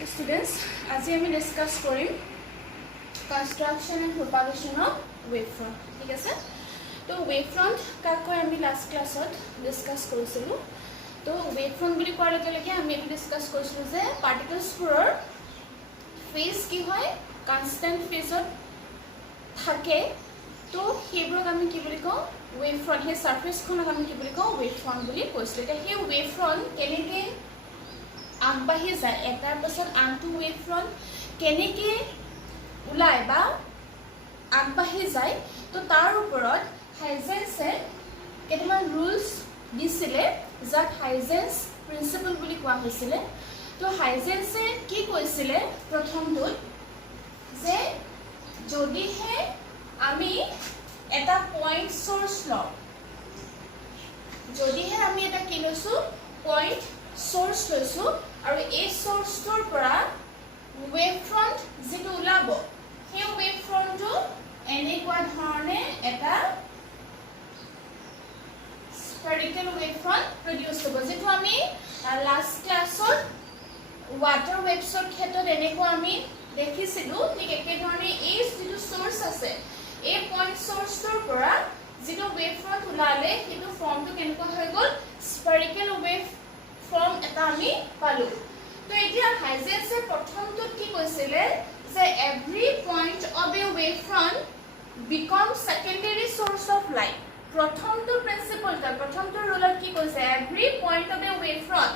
Students, আজি আমি discuss কৰিম কনস্ট্ৰাকশন এন্ড প্ৰপাগেশন অফ ওয়েভফ্ৰন্ট ঠিক আছে তো ওয়েভফ্ৰন্ট কাকৈ আমি লাস্ট ক্লাছত ডিসকাস কৰিছিলো তো ওয়েভফ্ৰন্ট বুলি কোৱাৰ লগে আমি এটো ডিসকাস কৰিছিলো যে পাৰ্টিকলছৰ ফেজ কি হয় কনস্ট্যান্ট ফেজত থাকে তো হেইবোৰক আমি কি বুলি কওঁ ওয়েভফ্রন্ট হে সারফেসখনক আমি কি বুলি কওঁ ওয়েভফ্রন্ট বুলি কৈছিলো এটা হে ওয়েভফ্রন্ট কেনেকে আগবাঢ়ি যায় এটাৰ পাছত আনটো ওয়েভফ্ৰন্ট কেনেকে উলায় বা আগবাঢ়ি যায় তো তাৰ ওপৰত হাইজেন্সে কেইটামান ৰুলছ দিছিলে যাক হাইজেন্স প্ৰিন্সিপল বুলি কোৱা হৈছিলে তো হাইজেন্সে কি কৈছিলে প্ৰথমটোত যে যদিহে আমি এটা পইণ্ট সোৰ্স লওঁ যদিহে আমি এটা কি লৈছো পইণ্ট সোৰ্স লৈছো আৰু এই সোৰ্সটোৰ পৰা ওয়েভফ্ৰন্ট যেটো উলাব সেই ওয়েভফ্ৰন্টটো এনেকুৱা ধৰণে এটা স্ফেৰিকেল ওয়েভফ্ৰন্ট প্ৰডিউস হ'ব যেটো আমি লাস্ট ক্লাছত ওয়াটাৰ ওয়েভছৰ ক্ষেত্ৰত এনেকুৱা আমি দেখিছিলো ঠিক একে ধৰণে এই যেটো সোৰ্স আছে এই পইণ্ট সোৰ্সটোৰ পৰা যেটো ওয়েভফ্ৰন্ট উলালে সেইটো ফৰ্মটো কেনেকুৱা হৈ গ'ল স্ফেৰিকেল ওয়েভ ফৰ্ম এটা আমি পালো তো এতিয়া হাইজেন্সে প্ৰথমটোত কি কৈছিলে যে every point of a wavefront become secondary source of light প্ৰথমটো প্ৰিন্সিপলটা প্ৰথমটো ৰুলত কি কৈছে every point of a wavefront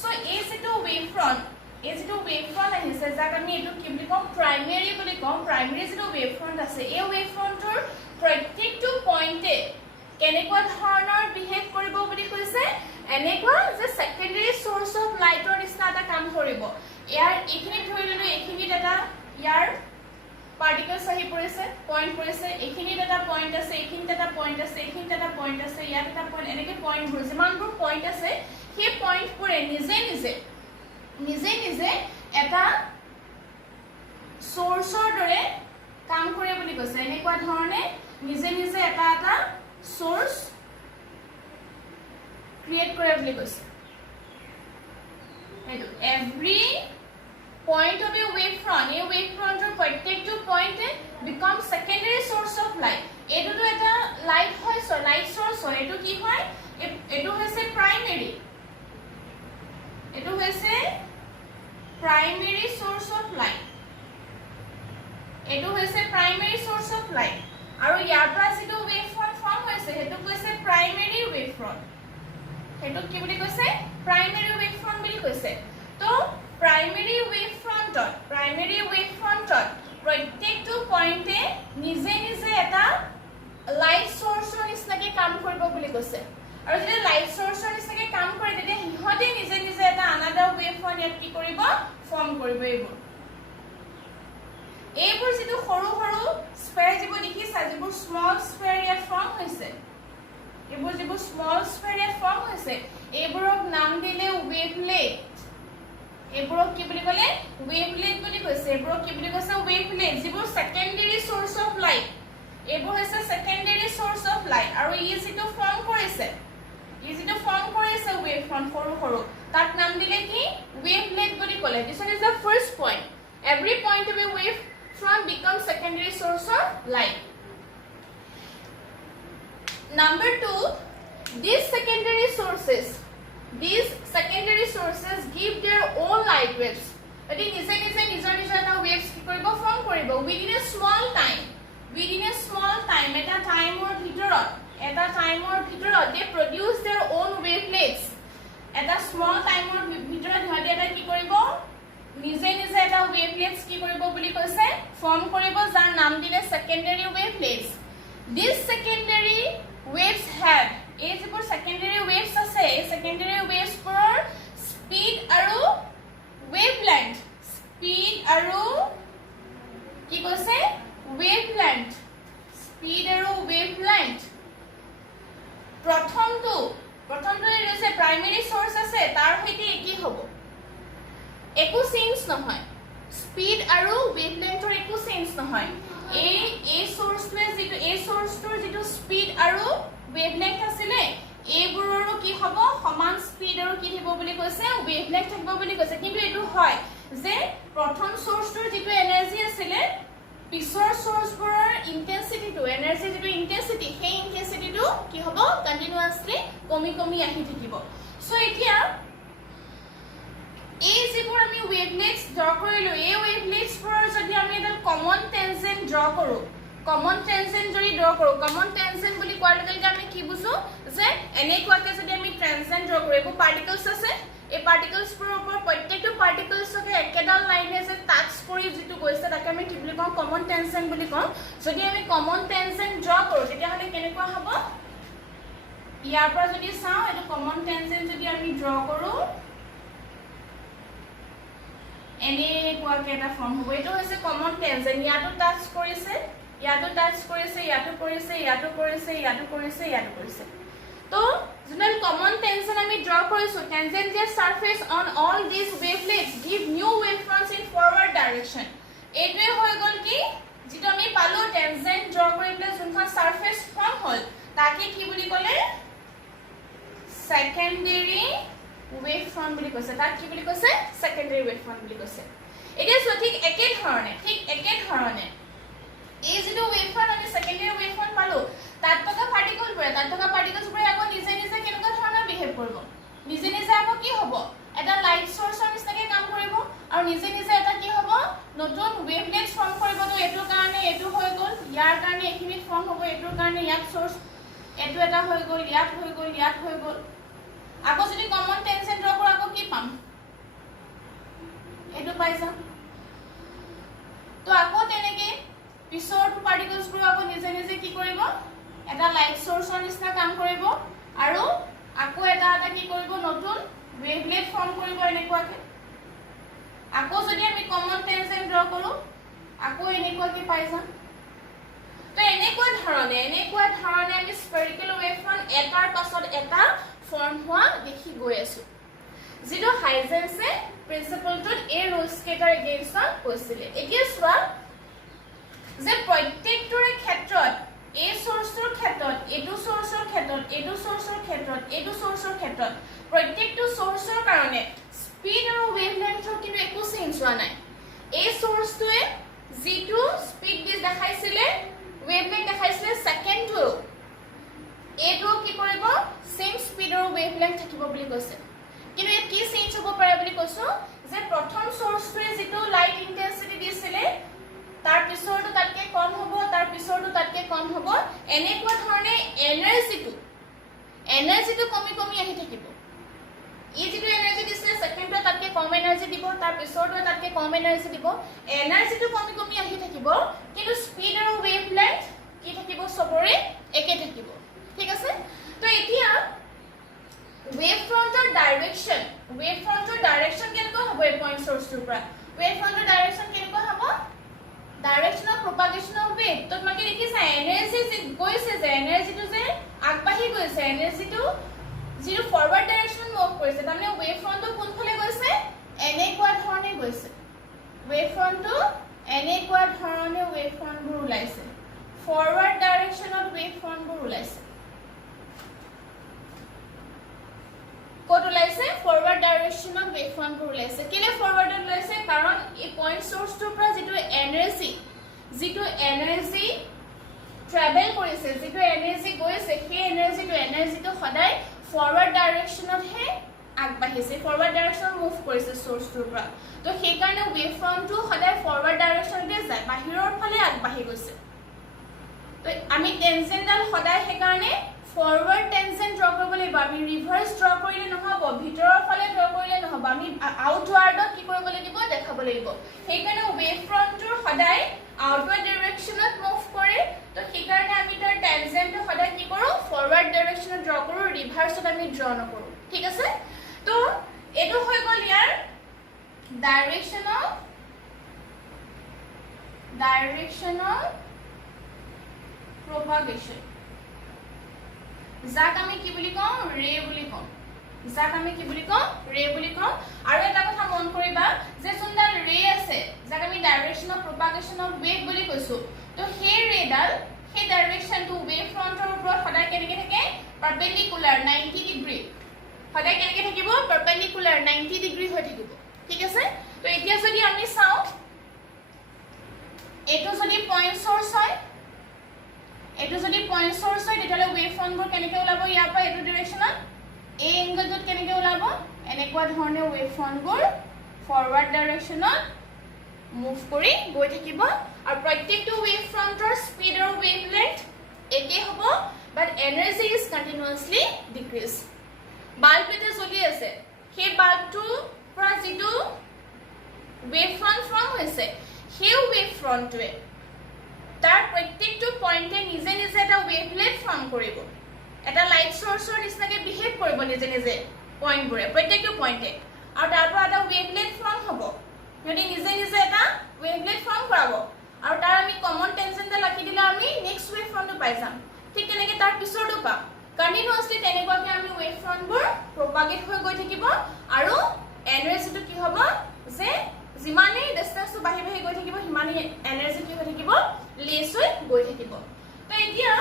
so এই যেটো ওয়েভফ্ৰন্ট আহিছে যাক আমি এটো কি বুলি কম প্ৰাইমেৰী বুলি কম প্ৰাইমেৰী যেটো ওয়েভফ্ৰন্ট আছে এই ওয়েভফ্ৰন্টৰ প্ৰত্যেকটো পইণ্টে কেনেকুৱা ধৰণৰ বিহেভ কৰিব বুলি কৈছে এনেকুৱা যে সেকেন্ডাৰী সোৰ্স অফ লাইটৰ নিচিনা এটা কাম কৰিব ইয়াৰ এইখিনি ধৰি ললো এইখিনি এটা ইয়াৰ পাৰ্টিকলছ আহি পৰিছে পইণ্ট পৰিছে এইখিনি এটা পইণ্ট আছে এইখিনি এটা পইণ্ট আছে এইখিনি এটা পইণ্ট আছে ইয়াত এটা পইণ্ট এনেকৈ পইণ্টবোৰ যিমানবোৰ পইণ্ট আছে সেই পইণ্টবোৰে নিজে নিজে এটা সোৰ্সৰ দৰে কাম কৰে বুলি কৈছে এনেকুৱা ধৰণে নিজে এটা সোৰ্স ক্ৰিয়েট কৰে বুলি কৈছে এটো every point of a wavefront এই ওয়েভফ্ৰন্টৰ প্ৰত্যেকটো পইণ্টে become secondary source of light এটোটো এটা লাইট হয় সো লাইট সোৰ্স হয় এটো কি হয় এটো হৈছে প্ৰাইমেৰী সোৰ্স অফ লাইট এটো হৈছে প্ৰাইমেৰী সোৰ্স অফ লাইট আৰু ইয়াৰ পৰা যেটো ওয়েভফ্ৰন্ট ফৰ্ম হৈছে হেতু কৈছে প্ৰাইমেৰী ওয়েভফ্ৰন্ট হেতু কি বুলি কৈছে প্ৰাইমেৰী ওয়েভফ্ৰন্ট বুলি কৈছে তো প্ৰাইমেৰী ওয়েভফ্ৰন্টত প্ৰত্যেকটো পইণ্টে নিজে এটা লাইট সোৰ্সৰ নিচিনাকৈ কাম কৰিব বুলি কৈছে আৰু যদি লাইট সোৰ্সৰ নিচিনাকৈ কাম কৰে তেতিয়া হিহতে নিজে এটা আনাদাৰ ওয়েভফ্ৰন্ট ইয়াত কি কৰিব ফৰ্ম কৰিব এইবোৰ যেটো সৰু স্ফেয়াৰ যিবোৰ দেখিছা যিবোৰ স্মল স্ফেয়াৰ ইয়াত ফৰ্ম হৈছে এইবোৰ যিবোৰ স্মল স্ফেয়াৰ ইয়াত ফৰ্ম হৈছে এইবোৰক নাম দিলে ওয়েভলেট এইবোৰক কি বুলি ক'লে ওয়েভলেট বুলি কৈছে এইবোৰক কি বুলি কৈছে ওয়েভলেট যিবোৰ সেকেন্ডাৰী সোৰ্স অফ লাইট এইবোৰ হৈছে সেকেন্ডাৰী সোৰ্স অফ লাইট আৰু ই যেটো ফৰ্ম কৰিছে ওয়েভফ্ৰন্ট সৰু তাক নাম দিলে কি ওয়েভলেট বুলি ক'লে this is the first point every point of a wavefront become secondary source of light Number 2, these secondary sources give their own light waves. Ati nijor eta waves ki koribo form koribo within a small time. Eta time or bhitorot they produce their own wavelets. Eta small time or bhitorot hote eta ki koribo nije eta wavelets ki koribo boli koise form koribo jar naam dile secondary wavelets. These secondary waves have এই যেবোৰ secondary waves আছে এই secondary waves পৰৰ speed আৰু wavelength কি কৈছে wavelength প্ৰথমটো হৈছে primary source আছে তাৰ হৈতে কি হ'ব একো চেঞ্জ নহয় স্পিড আৰু ওয়েভলেন্থৰ একো চেঞ্জ নহয় এই সোৰ্সটোৰ যেটো স্পিড আৰু ওয়েভলেন্থ আছিলে এইবোৰৰো কি হ'ব সমান স্পিড আৰু কি হ'ব বুলি কৈছে ওয়েভলেন্থ থাকিব বুলি কৈছে কিন্তু এটো হয় যে প্ৰথম সোৰ্সটোৰ যেটো এনাৰ্জি আছিল পিছৰ সোৰ্সবোৰৰ ইন্টেন্সিটিটো এনার্জি যেটো ইন্টেন্সিটি সেই ইন্টেন্সিটিটো কি হ'ব কন্টিনিউয়াসলি কমি আহি থাকিব সো এতিয়া এই যেবোৰ আমি ওয়েভলেটস ড্ৰ কৰিলো এই ওয়েভলেটসবোৰৰ যদি আমি এটা কমন টেনজেন্ট ড্ৰ কৰো কমন টেনজেন্ট যদি ড্ৰ কৰো কমন টেনজেন্ট বুলি কোৱাৰ লগে আমি কি বুজো যে এনেকুৱাকে যদি আমি টেনজেন্ট ড্ৰ কৰো এই পাৰ্টিকলছ আছে এই পাৰ্টিকলছবোৰৰ ওপৰত প্ৰত্যেকটো পাৰ্টিকলছকে একেডাল লাইনে যে টাচ কৰি যেটো গৈছে তাকে আমি কি বুলি কওঁ কমন টেনজেন্ট বুলি কওঁ যদি আমি কমন টেনজেন্ট ড্ৰ কৰো তেতিয়া হলে কেনেকুৱা হ'ব ইয়াৰ পৰা যদি চাওঁ এটা কমন টেনজেন্ট যদি আমি ড্ৰ কৰো এনেকুৱাকে এটা ফৰ্ম হ'ব এটো হৈছে কমন টেনজেন্ট ইয়াটো টাচ কৰিছে ইয়াটো টাচ কৰিছে ইয়াটো কৰিছে ইয়াটো কৰিছে ইয়াটো কৰিছে ইয়াটো কৰিছে তো জুনাল কমন টেনজেন্ট আমি ড্ৰ কৰিছো tangential surface on all these wavelets give new wavefronts in forward direction এইটোৱে হৈ গল কি যেটো আমি পালো টেনজেন্ট ড্ৰ কৰিলে যোনখন সারফেস ফর্ম হল তাকে কি বুলি কলে সেকেন্ডারি wavefront বুলি কৈছে তাক কি বুলি কৈছে সেকেন্ডারি wavefront বুলি কৈছে এটা সঠিক একে ধৰণে এই যেটো wavefront আমি সেকেন্ডাৰি wavefront পালো তাত থকা পাৰ্টিকলছ বোৰে আকৌ নিজে কেনেকুৱা ধৰণৰ বিহেভ কৰিব নিজে আকৌ কি হ'ব এটা লাইট সোৰ্সৰ নিচিনাকৈ কাম কৰিব আৰু নিজে এটা কি হ'ব নতুন ওয়েভলেটস ফৰ্ম কৰিব তো এটোৰ কাৰণে এটো হৈ গল ইয়াৰ কাৰণে এখিনি ফৰ্ম হ'ব এটোৰ কাৰণে ইয়াত সোর্স এটো এটা হৈ গল ইয়াত হৈ গল আকৌ যদি কমন টেনজেন্ট ড্ৰ কৰা আকৌ কি পাম এটো পাই যাম তো আকৌ তেনেকে পিছৰ পাৰ্টিকলছ বোৰ আকৌ নিজে কি কৰিব এটা লাইট সোৰ্সৰ নিচিনা কাম কৰিব আৰু আকৌ এটা কি কৰিব নতুন ওয়েভলেট ফৰ্ম কৰিব এনেকুৱাকে আকৌ যদি আমি কমন টেনজেন্ট ড্ৰ কৰো আকৌ এনেকুৱাকে পাই যাম তো এনেকুৱা ধৰণে আমি স্ফেৰিকেল ওয়েভফ্ৰন্ট এটাৰ পাছত এটা ফৰ্ম হোৱা দেখি গৈ আছো যেটো হাইজেনছে প্ৰিন্সিপলটোত এই ৰুলছ কেটাৰ এগেইনষ্টত কৈছিলে এতিয়া চোৱা যে প্ৰত্যেকটোৰে ক্ষেত্ৰত এই সোৰ্সৰ ক্ষেত্ৰত এটো সোৰ্সৰ ক্ষেত্ৰত এটো সোৰ্সৰ ক্ষেত্ৰত এটো সোৰ্সৰ ক্ষেত্ৰত প্ৰত্যেকটো সোৰ্সৰ কাৰণে স্পিড আৰু ওয়েভলেন্থৰ কিন্তু একো চেঞ্জ হোৱা নাই এই সোৰ্সটোৱে যেটো স্পিড দি দেখাইছিলে ওয়েভলেন্থ দেখাইছিলে সেকেন্ডটো এটো কি কৰিব সেম স্পিড আৰু ওয়েভলেন্থ থাকিব বুলি কৈছে কিন্তু এ কি চেঞ্জ হ'ব পাৰে বুলি কৈছো যে প্ৰথম সোৰ্সটোৱে যেটো লাইট ইন্টেন্সিটি দিছিলে তাৰ পিছৰটো তাতকে কম হ'ব তাৰ পিছৰটো তাতকে কম হ'ব এনেকুৱা ধৰণে এনাৰ্জিটো কমি আহি থাকিব ই যেটো এনাৰ্জি দিছিলে সেকেন্ডটো তাতকে কম এনাৰ্জি দিব তাৰ পিছৰটো তাতকে কম এনাৰ্জি দিব এনাৰ্জিটো কমি আহি থাকিব কিন্তু স্পিড আৰু ওয়েভলেন্থ কি থাকিব সবৰে একে থাকিব ঠিক আছে তো এতিয়া ওয়েভফ্ৰন্টৰ ডাইৰেকশন কেনেকুৱা হ'ব এই পইণ্ট সোৰ্সটোৰ পৰা ওয়েভফ্ৰন্টৰ ডাইৰেকশন কেনেকুৱা হ'ব direction of propagation of wave তো তোমাকে দেখিছা এনার্জি যে গৈছে যে এনার্জিটো যে আগবাঢ়ি গৈছে এনার্জিটো জিরো ফরওয়ার্ড ডাইরেকশন মুভ কৰিছে তাৰমানে ওয়েভ ফ্ৰন্টটো কোনফালে গৈছে এনেকুৱা ধৰণে গৈছে ওয়েভ ফ্ৰন্টটো এনেকুৱা ধৰণে ওয়েভ ফ্ৰন্টবোৰ ওলাইছে ফৰওয়াৰ্ড ডাইৰেকশনত ওয়েভ ফ্ৰন্টবোৰ ওলাইছে কোড ওলাইছে ফৰওয়াৰ্ড ডাইৰেকশনত ওয়েভ ফ্ৰন্টবোৰ ওলাইছে কেলে ফৰওয়াৰ্ডত ওলাইছে কাৰণ এই পইণ্ট সোৰ্সটোৰ পৰা যেটো এনাৰ্জি ট্ৰেভেল কৰিছে যেটো এনাৰ্জি গৈছে সেই এনাৰ্জিটো সদায় ফৰওয়াৰ্ড ডাইৰেকশনত হে আগবাঢ়িছে ফৰওয়াৰ্ড ডাইৰেকশন মুভ কৰিছে সোৰ্সটোৰ পৰা তো সেই কাৰণে ওয়েভ ফ্ৰন্টটো সদায় ফৰওয়াৰ্ড ডাইৰেকশনতে যায় বাহিৰৰ ফালে আগবাঢ়ি গৈছে তো আমি টেনজেন্টডাল সদায় সেই কাৰণে ফৰওয়াৰ্ড টেনজেন্ট ড্ৰ কৰিব লাগিব আমি ৰিভাৰ্স ড্ৰ কৰিলে নহব ভিতৰৰ ফালে ড্ৰ কৰিলে নহব আমি আউটৱাৰ্ডত কি কৰিব লাগিব দেখাব লাগিব সেই কাৰণে ওয়েভ ফ্ৰন্টৰ সদায় আউটৱাৰ্ড ডাইৰেকশনত মুভ কৰে তো সেই কাৰণে আমি তাৰ টেনজেন্ট সদায় কি কৰো ফৰওয়াৰ্ড ডাইৰেকশনত ড্ৰ কৰো ৰিভাৰ্সত আমি ড্ৰ নকৰো ঠিক আছে তো এটো হৈ গল ইয়াৰ ডাইৰেকশন অফ propagation যাক আমি কি বুলি কওঁ ৰে বুলি কওঁ আৰু এটা কথা মন কৰিবা যে সুন্দৰ ৰে আছে যাক আমি direction of propagation of wave বুলি কৈছো তো সেই ৰেডাল সেই ডাইৰেকশনটো wave ফ্ৰন্টৰ ওপৰত সদায় কেনেকৈ থাকে পাৰপেন্ডিকুলাৰ 90 ডিগ্ৰী সদায় কেনেকৈ থাকিব পাৰপেন্ডিকুলাৰ 90 ডিগ্ৰী হৈ থাকিব ঠিক আছে তো এতিয়া পইণ্ট সোৰ্স হয় এটো যদি পইণ্ট সোৰ্স হয় তেতিয়ালে ওয়েভ ফ্ৰণ্টবোৰ কেনেকৈ ওলাব ইয়াৰ পৰা এটো ডাইৰেকশনত এই এংগলটোত কেনেকৈ ওলাব এনেকুৱা ধৰণে ওয়েভ ফ্ৰণ্টবোৰ ফৰৱাৰ্ড ডাইৰেকশনত মুভ কৰি গৈ থাকিব আৰু প্ৰত্যেকটো ওয়েভ ফ্ৰণ্টৰ স্পীড আৰু ওয়েভলেন্থ একে হ'ব but energy is continuously decrease bulb এটা জ্বলি আছে সেই বাল্বটো পৰা যেটো ওয়েভ ফ্ৰণ্ট ফৰ্ম হৈছে সেই ওয়েভ ফ্ৰণ্টটোৱে তাৰ প্ৰত্যেকটো পইণ্টে নিজে নিজে এটা ওয়েভলেট ফৰ্ম কৰিব এটা লাইট সোৰ্সৰ নিচিনাকৈ বিহেভ কৰিব নিজে নিজে পইণ্টবোৰে প্ৰত্যেকটো পইণ্টে আৰু তাৰ পৰা এটা ওয়েভলেট ফৰ্ম হ'ব যদি নিজে নিজে এটা ওয়েভলেট ফৰ্ম কৰাব আৰু তাৰ আমি কমন টেনজেন্ট ৰাখি দিলে আমি নেক্সট ওয়েভ ফ্ৰণ্টটো পাই যাম ঠিক তেনেকৈ তাৰ পিছৰটো পাম কন্টিনিউয়াসলি তেনেকুৱাকৈ আমি ওয়েভ ফ্ৰণ্টবোৰ প্ৰপাগেট হৈ গৈ থাকিব আৰু এনাৰ্জিটো কি হ'ব যে যিমানেই ডিসটেন্সটো বাঢ়ি বাঢ়ি গৈ থাকিব সিমানেই এনাৰ্জি কি হৈ থাকিব লেস হৈ গৈ থাকিব তো এতিয়া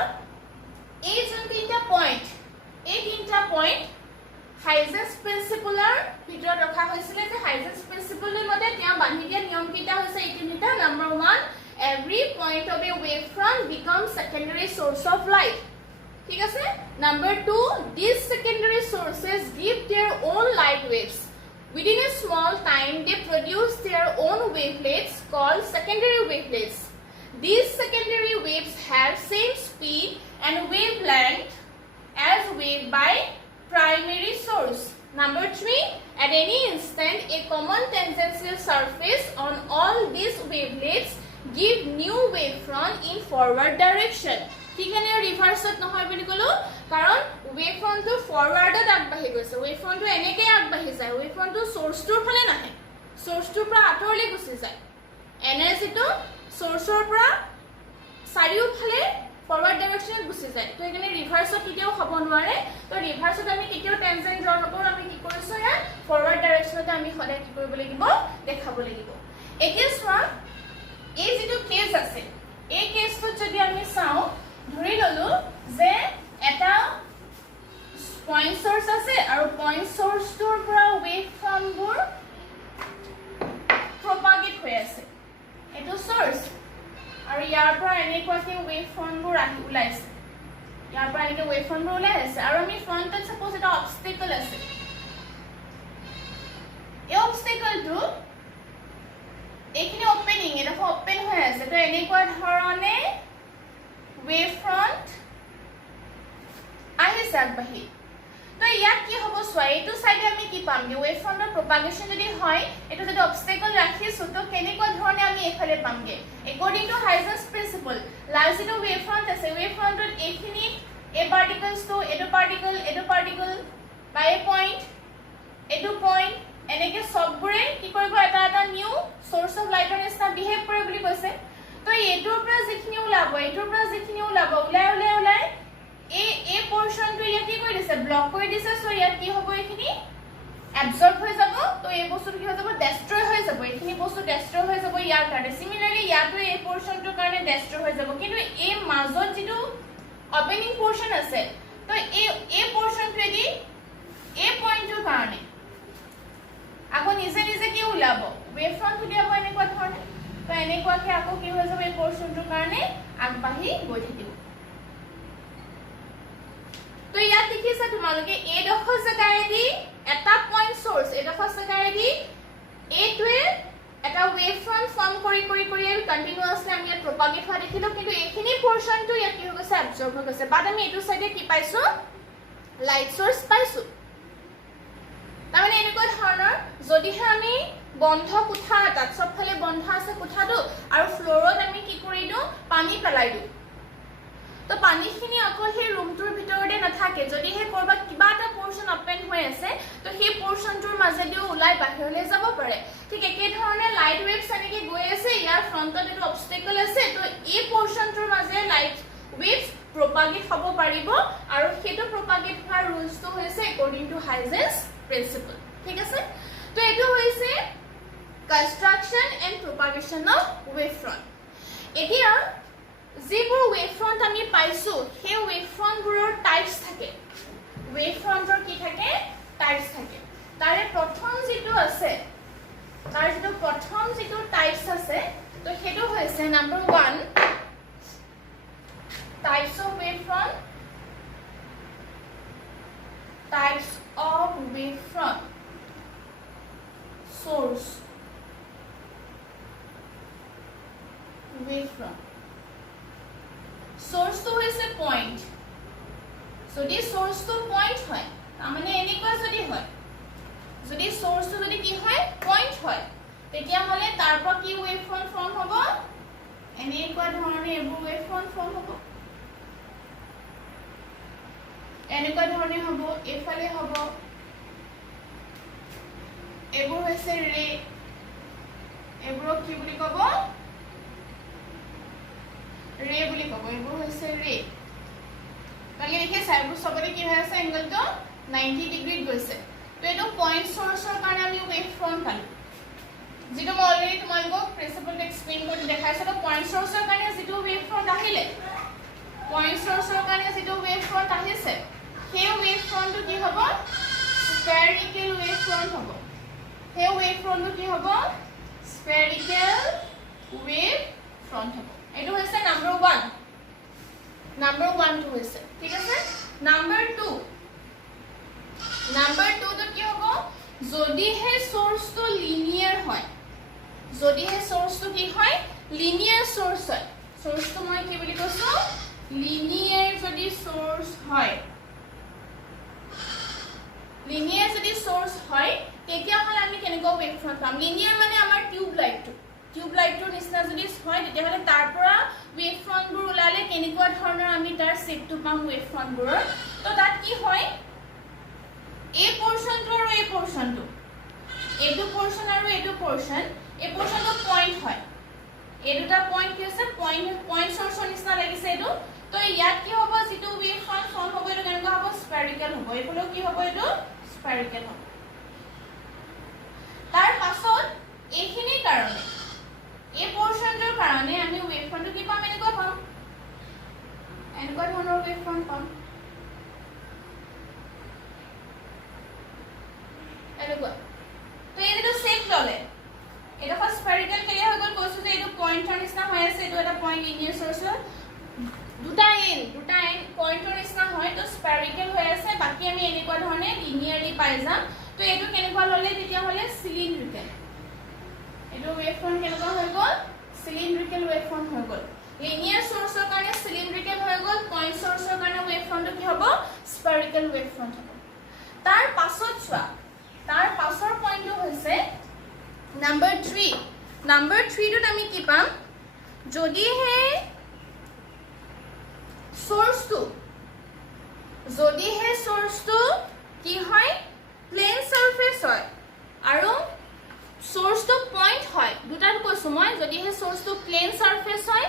এই যোন তিনটা পইণ্ট হাইজেন্স প্ৰিন্সিপলৰ ভিতৰত ৰখা হৈছিল যে হাইজেন্স প্ৰিন্সিপলৰ মতে তেওঁ বান্ধি দিয়া নিয়ম কিটা হৈছে এই তিনিটা number 1 every point of a wave front becomes secondary source of light ঠিক আছে number 2 these secondary sources give their own light waves within a small time they produce their own wavelets called secondary wavelets these secondary waves have same speed and wavelength as wave by primary source number 3 at any instant a common tangential surface on all these wavelets give new wave front in forward direction ঠিকনে ৰিভাৰ্সত নহয় বুলি কলো কাৰণ wave ফ্ৰণ্টটো ফৰৱাৰ্ডত আগবাঢ়ি গৈছে wave ফ্ৰণ্টটো এনেকৈ আগবাঢ়ি যায় wave ফ্ৰণ্টটো সোৰ্সটোৰ ফালে নাহে সোৰ্সটোৰ পৰা আঁতৰলৈ গুচি যায় এনাৰ্জিটো সোৰ্সৰ পৰা চাৰিওফালে ফৰৱাৰ্ড ডাইৰেকশনত গুচি যায় তো এখানে ৰিভাৰ্সত কেতিয়াও হ'ব নোৱাৰে তো ৰিভাৰ্সত আমি কেতিয়াও টেনজেন্ট ড্ৰ নকৰো আমি কি কৰিছো ইয়াত ফৰৱাৰ্ড ডাইৰেকশনতে আমি সদায় কি কৰিব লাগিব দেখাব লাগিব এতিয়া চোৱা এই যেটো কেস আছে এই কেসটো যদি আমি চাও ধৰি ললো যে এটা পইণ্ট সোৰ্স আছে আৰু পইণ্ট সোৰ্সটোৰ পৰা ওয়েভ ফ্ৰণ্টবোৰ প্ৰপাগেট হৈ আছে এটো সোৰ্স আৰু ইয়াৰ পৰা এনেকুৱাকৈ ওয়েভ ফ্ৰণ্টবোৰ আহি ওলাইছে ইয়াৰ পৰা এনেকৈ ওয়েভ ফ্ৰণ্টবোৰ ওলাই আছে আৰু আমি ফ্ৰণ্টত সাপোজ এটা অবস্টেকল আছে এই অবস্টেকলটো এইখিনি ওপেনিং এটা ওপেন হৈ আছে তো এনেকুৱা ধৰণে ওয়েভ ফ্ৰণ্ট আহিছে আগবাঢ়ি তো ইয়াত কি হ'ব সোৱা এইটো সাইডে আমি কি পাম যে ওয়েভ ফ্ৰণ্টৰ প্ৰপাগেশন যদি হয় এটো যদি অবস্টেকল ৰাখিছো তো কেনেকুৱা ধৰণে আমি এফালে পামগে according to হাইজেন্স প্ৰিন্সিপল লাৰ্জিটো ওয়েভ ফ্ৰণ্ট আছে ওয়েভ ফ্ৰণ্টত এইখিনি এ পাৰ্টিকলছ টু এটো পাৰ্টিকল বাই এ পইণ্ট এটো পইণ্ট এনেকে সববোৰে কি কৰিব এটা এটা নিউ সোৰ্স অফ লাইটৰ নিচিনা বিহেভ কৰে বুলি কৈছে তো এইটোৰ পৰা যিখিনি ওলাব ওলাই এই পোৰশনটো ইয়াত কি কৰি দিছে ব্লক কৰি দিছে সো ইয়াত কি হ'ব এইখিনি এবজৰ্ব হৈ যাব তো এই বস্তুটো কি হৈ যাব ডেস্ট্ৰয় হৈ যাব এইখিনি বস্তু ডেস্ট্ৰয় হৈ যাব ইয়াৰ কাৰণে সিমিলাৰলি ইয়াতো এই পোৰশনটোৰ কাৰণে ডেস্ট্ৰয় হৈ যাব কিন্তু এই মাজত যেটো ওপেনিং পোৰশন আছে তো এই পোৰশনটোৱেদি এই পইণ্টটোৰ কাৰণে আকৌ নিজে নিজে কি ওলাব ওয়েভ ফ্ৰণ্ট উলিয়াব এনেকুৱা ধৰণে তো এনেকুৱাকে আকৌ কি হৈ যাব এই পোৰশনটোৰ কাৰণে আগবাঢ়ি গৈ থাকিব তো ইয়াত দেখিছা তোমালোকে এডোখৰ জাগাৰেদি এটা পইণ্ট সোৰ্স এডোখৰ জাগাৰেদি এইটোৱে এটা ওয়েভ ফ্ৰণ্ট ফৰ্ম কৰি কন্টিনিউয়াসলি আমি ইয়াত প্ৰপাগেট হোৱা দেখিলো কিন্তু এইখিনি পোরশনটো ইয়াত কি হৈ গৈছে এবজর্ব হৈ গৈছে বাট আমি এইটো সাইডে কি পাইছো লাইট সোর্স পাইছো তাৰমানে এনেকুৱা ধৰণৰ যদিহে আমি বন্ধ কোঠা এটাত সবফালে বন্ধ আছে কোঠাটো আৰু ফ্লোৰত আমি কি কৰি দিও পানী পেলাই দিও তো পানীখিনি অকল সেই ৰুমটোৰ ভিতৰতে নাথাকে যদিহে কৰবা কিবা এটা পোৰশন ওপেন হৈ আছে তো সেই পোৰশনটোৰ মাজেদিও ওলাই বাহিৰলৈ যাব পাৰে ঠিক একে ধৰণে লাইট ওয়েভছ এনেকে গৈ আছে ইয়াৰ ফ্ৰণ্টত এটা অবস্টেকল আছে তো এই পোৰশনটোৰ মাজে লাইট ওয়েভছ প্ৰপাগেট হ'ব পাৰিব আৰু হেতু প্ৰপাগেট হোৱাৰ ৰুলছটো হৈছে according to হাইজেন্স প্ৰিন্সিপল ঠিক আছে তো এটো হৈছে কনস্ট্ৰাকশন এন্ড প্ৰপাগেশন অফ ওয়েভ ফ্ৰণ্ট এতিয়া যিবোৰ ওয়েভ ফ্ৰণ্ট আমি পাইছো সেই ওয়েভ ফ্ৰণ্টবোৰৰ টাইপস থাকে ওয়েভ ফ্ৰণ্টৰ কি থাকে টাইপস থাকে তাৰে প্ৰথম যেটো আছে টাইপস আছে তো হেতু হৈছে number 1 types of wavefront source wavefront source to হৈছে point যদি source to point হয় মানে এনেকুৱা যদি হয় যদি source to যদি কি হয় point হয় তেতিয়া হলে তাৰ পৰা কি wavefront form হ'ব এনেকুৱা ধৰণে এবোৰ wavefront form হ'ব এনেকুৱা ধৰণে হ'ব এফালে হ'ব এবোৰ হৈছে ৰে এবোৰ কি বুলি ক'ব ৰে বুলি ক'ব এবোৰ হৈছে ৰে তাকে দেখে সাইবোৰ সবৰে কি হৈ আছে এংগলটো 90 ডিগ্ৰী গৈছে তো এটো পইণ্ট সোৰ্সৰ কাৰণে আমি wavefront পালো যেটো মই অলৰেডি তোমালোকক প্ৰিন্সিপলটো এক্সপ্লেইন কৰি দেখাইছো তো পইণ্ট সোৰ্সৰ কাৰণে যেটো wavefront আহিলে পইণ্ট সোৰ্সৰ কাৰণে যেটো wavefront আহিছে সেই wavefront কি হ'ব spherical wavefront হ'ব সেই wavefront কি হ'ব spherical wavefront হ'ব এটো হৈছে নাম্বাৰ 1 নাম্বাৰ 1 টো হৈছে ঠিক আছে নাম্বাৰ 2 তো কি হ'ব যদি হে সোৰ্স তো লিনিয়াৰ হয় যদি হে সোৰ্স তো কি হয় লিনিয়াৰ সোৰ্স হয় সোৰ্স তো মই কি বুলি কৈছো লিনিয়াৰ যদি সোৰ্স হয় লিনিয়াৰ যদি সোৰ্স হয় তেতিয়া হলে আমি কেনেকৈ wavefront পাম লিনিয়াৰ মানে আমাৰ টিউব লাইটৰ নিচিনা যদি হয় তেতিয়া হলে তাৰ পৰা wavefront বোৰ ওলালে কেনেকুৱা ধৰণৰ আমি তাৰ শেপটো পাম wavefront বোৰ তো তাত কি হয় এই পোৰশনটো আৰু এই পোৰশনটো এটো পোৰশন আৰু এটো পোৰশন এই পোৰশনটো পইণ্ট হয় এই দুটা পইণ্ট কি আছে পইণ্ট সোৰ্সৰ নিচিনা লাগিছে এটো তো ইয়াত কি হ'ব যেটো wavefront ফৰ্ম হ'ব এটো কেনেকুৱা হ'ব স্ফেৰিকেল হ'ব এফালেও কি হ'ব এটো স্ফেৰিকেল হ'ব তাৰ পাছত এইখিনি কাৰণে এই পোৰশনটোৰ কাৰণে আমি wavefrontটো কি পাম এনেকুৱা পাম এনেকুৱা ধৰণৰ wavefront পাম এনেকুৱা তো এইটো শেপ ললে এটা ফাৰ্স্ট স্ফেৰিক্যাল কেলে হৈ গল কৈছো যে এটো পইণ্টৰ নিচিনা হৈ আছে এটো এটা পইণ্ট লিনিয়াৰ সোৰ্সৰ দুটা এন পইণ্টৰ নিচিনা হয় তো স্ফেৰিক্যাল হৈ আছে বাকি আমি এনেকুৱা ধৰণে লিনিয়াৰলি পাই যাম তো এটো কেনেকুৱা ললে তেতিয়া হলে সিলিন্ড্ৰিকেল এটো wavefront কেনেকুৱা হৈ গল সিলিন্ড্ৰিকেল wavefront হৈ গল লিনিয়াৰ সোৰ্সৰ কাৰণে সিলিন্ড্ৰিকেল হৈ গল পইণ্ট সোৰ্সৰ কাৰণে wavefrontটো কি হ'ব স্ফেৰিকেল wavefront হ'ব তাৰ পাছত চোৱা তাৰ পাছৰ পইণ্টটো হৈছে নাম্বাৰ 3 টোত আমি কি পাম যদি হে সোৰ্সটো কি হয় প্লেন সাৰফেস হয় আৰু সোৰ্সটো পইণ্ট হয় দুটাত কৈছো মই যদি হে সোৰ্সটো প্লেন সাৰফেস হয়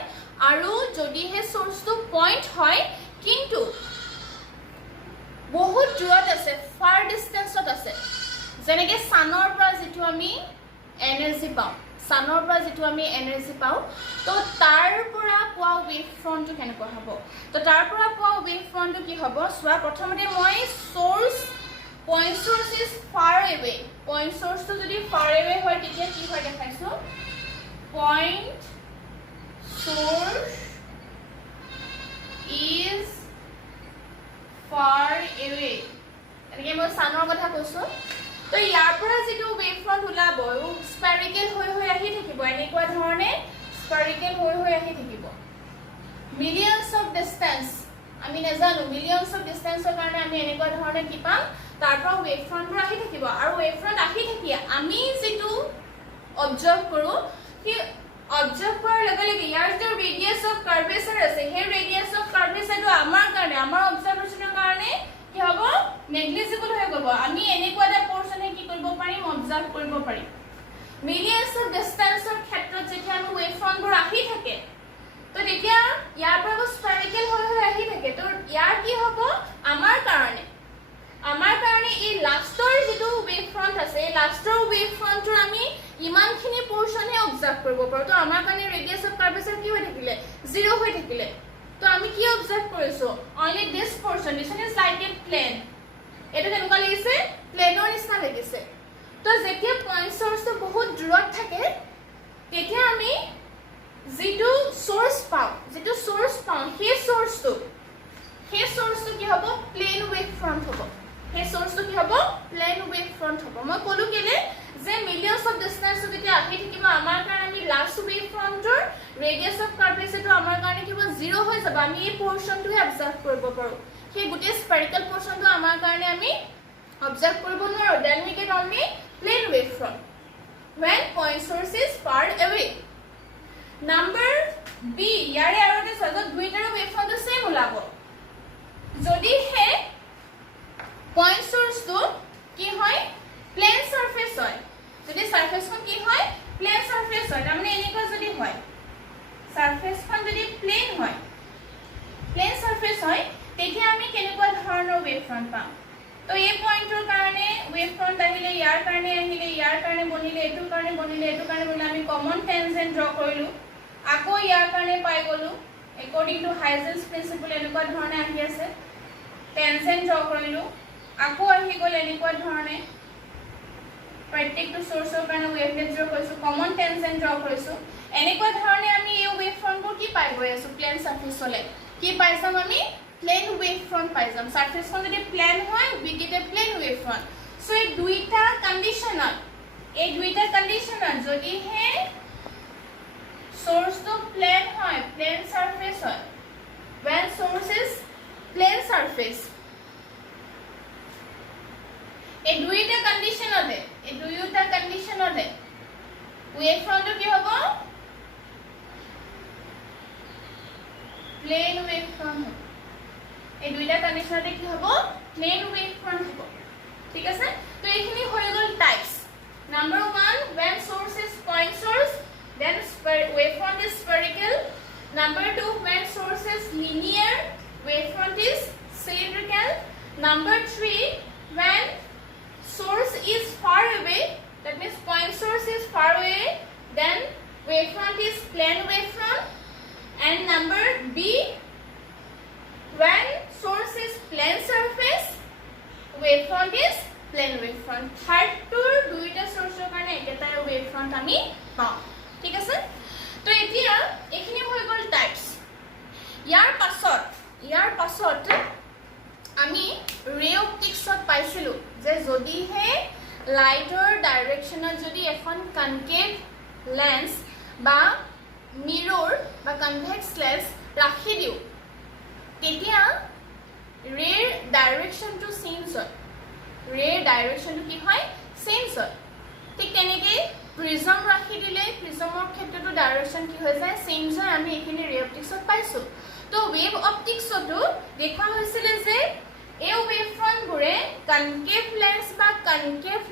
আৰু যদি হে সোৰ্সটো পইণ্ট হয় কিন্তু বহুত দূৰত আছে ফাৰ ডিসটেন্সত আছে যেনেকে সানৰ পৰা যেটো আমি এনাৰ্জি পাও তো তাৰ পৰা পোৱা wavefrontটো কেনেকুৱা হ'ব তো তাৰ পৰা পোৱা wavefrontটো কি হ'ব সোৱা প্ৰথমতে মই source point source is far away point সোৰ্সটো যদি ফাৰ এৱে হয় তেতিয়া কি হয় দেখাইছো point source is far away এনেকে মই সানৰ কথা কৈছো তো ইয়াৰ পৰা যেটো wavefront ওলাব স্ফেৰিকেল হৈ আহি থাকিব এনেকুৱা ধৰণে স্ফেৰিকেল হৈ আহি থাকিব মিলিয়নছ অফ ডিসটেন্স আমি নাজানো মিলিয়নছ অফ ডিসটেন্সৰ কাৰণে আমি এনেকুৱা ধৰণে কি পাম তাৰ পৰা wavefront বোৰ আহি থাকিব আৰু wavefront আহি থাকি আমি যেটো অবজাৰ্ভ কৰো কি অবজাৰ্ভ কৰাৰ লগে লগে ইয়াৰ যে ৰেডিয়াস অফ কাৰ্ভেচাৰ আছে সেই ৰেডিয়াস অফ কাৰ্ভেচাৰটো আমাৰ কাৰণে আমাৰ অবজাৰভেচনৰ কাৰণে কি হ'ব নেগলিজিবল হৈ গব আমি এনেকুৱা এটা পোৰশনে কি কৰিব পাৰিম অবজাৰ্ভ কৰিব পাৰিম মিলিয়নছ অফ ডিসটেন্সৰ ক্ষেত্ৰত যেতিয়া আমি wavefront বোৰ আহি থাকে তো তেতিয়া ইয়াৰ পৰা স্ফেৰিকেল হৈ আহি থাকে তো ইয়াৰ কি হ'ব আমাৰ কাৰণে এই লাষ্টৰ যেটো wavefront আছে এই লাষ্টৰ wavefrontৰ আমি ইমানখিনি পোৰশনে অবজাৰ্ভ কৰিব পাৰো তো আমাৰ কাৰণে ৰেডিয়াস অফ কাৰ্ভেচাৰ কি হৈ থাকিলে 0 হৈ থাকিলে তো আমি কি অবজাৰ্ভ কৰিছো only this portion is like a plane এটো কেনেকুৱা লাগিছে প্লেনৰ নিচিনা লাগিছে তো যেতিয়া পইণ্ট সোৰ্সটো বহুত দূৰত থাকে তেতিয়া আমি radius of curve is to amar karone kiba 0 hoy jaba ami ei portion to observe koribo paru সেই গুটে spherical portion to amar karone ami observe koribo noro then we get only plane wavefront when point source is far away number b yare arote sajot duitar wavefront to same ulabo jodi he point source to ki hoy plane surface hoy jodi surface kon ki hoy plane surface hoy tamane eniko jodi hoy surface kon jodi plane hoy plane surface hoy তেতি আমি কেনেকুৱা ধৰণৰ wavefront পাম তো এই পইণ্টৰ কাৰণে wavefront আহিলে ইয়াৰ কাৰণে বনিলে এটো কাৰণে বনিলে আমি কমন টেনজেন্ট ড্ৰ কৰিলো আকৌ ইয়াৰ কাৰণে পাই গলো according to Huygens principle এনেকুৱা ধৰণে আহি আছে টেনজেন্ট ড্ৰ কৰিলো আকৌ আহি গল এনেকুৱা ধৰণে প্ৰত্যেকটো সোৰ্সৰ কাৰণে ওয়েভলেট ড্ৰ কৰিছো কমন টেনজেন্ট ড্ৰ কৰিছো এনেকুৱা ধৰণে আমি এই wavefrontবোৰ কি পাই গৈ আছো প্লেন সাৰফেসলে কি পাইছাম আমি plane wavefront paisam surface kon jodi plane hoy we get a plane wavefront so ei duita condition jodi he source to plane hoy plane surface hoy when source is plane surface ei duita condition ode wavefront to ki hobo plane wavefront এই দুইটা কন্ডিশনতে কি হ'ব plan wavefront হ'ব ঠিক আছে তো এইখিনি হৈ গল types number 1 when source is point source then wavefront is spherical number 2 when source is linear wavefront is cylindrical number 3 when source is far away that means point source is far away then wavefront is plane wavefront and number b when source is plane surface wavefront is plane wavefront third tour duita source karone eketa wavefront ami pao ঠিক আছে তো এতিয়া এখিনি হৈ গল types ইয়াৰ পাছত আমি ৰে অপটিক্সত পাইছিলো যে যদি হে লাইটৰ ডাইৰেকশনত যদি এখন কনকেভ লেন্স বা মিৰৰ বা কনভেক্স লেন্স ৰাখি দিও তেতিয়া ৰে ডাইৰেকশন টু চেঞ্জ হয় ৰে ডাইৰেকশন টু কি হয় চেঞ্জ হয় ঠিক তেনেকৈ প্ৰিজম ৰাখি দিলে প্ৰিজমৰ ক্ষেত্ৰটো ডাইৰেকশন কি হৈ যায় চেঞ্জ হয় আমি এখিনি ৰে অপটিক্সত পাইছো তো ৱেভ অপটিক্সটো দেখা হৈছিল যে এই ৱেভফ্ৰন্ট গুৰে কনকেভ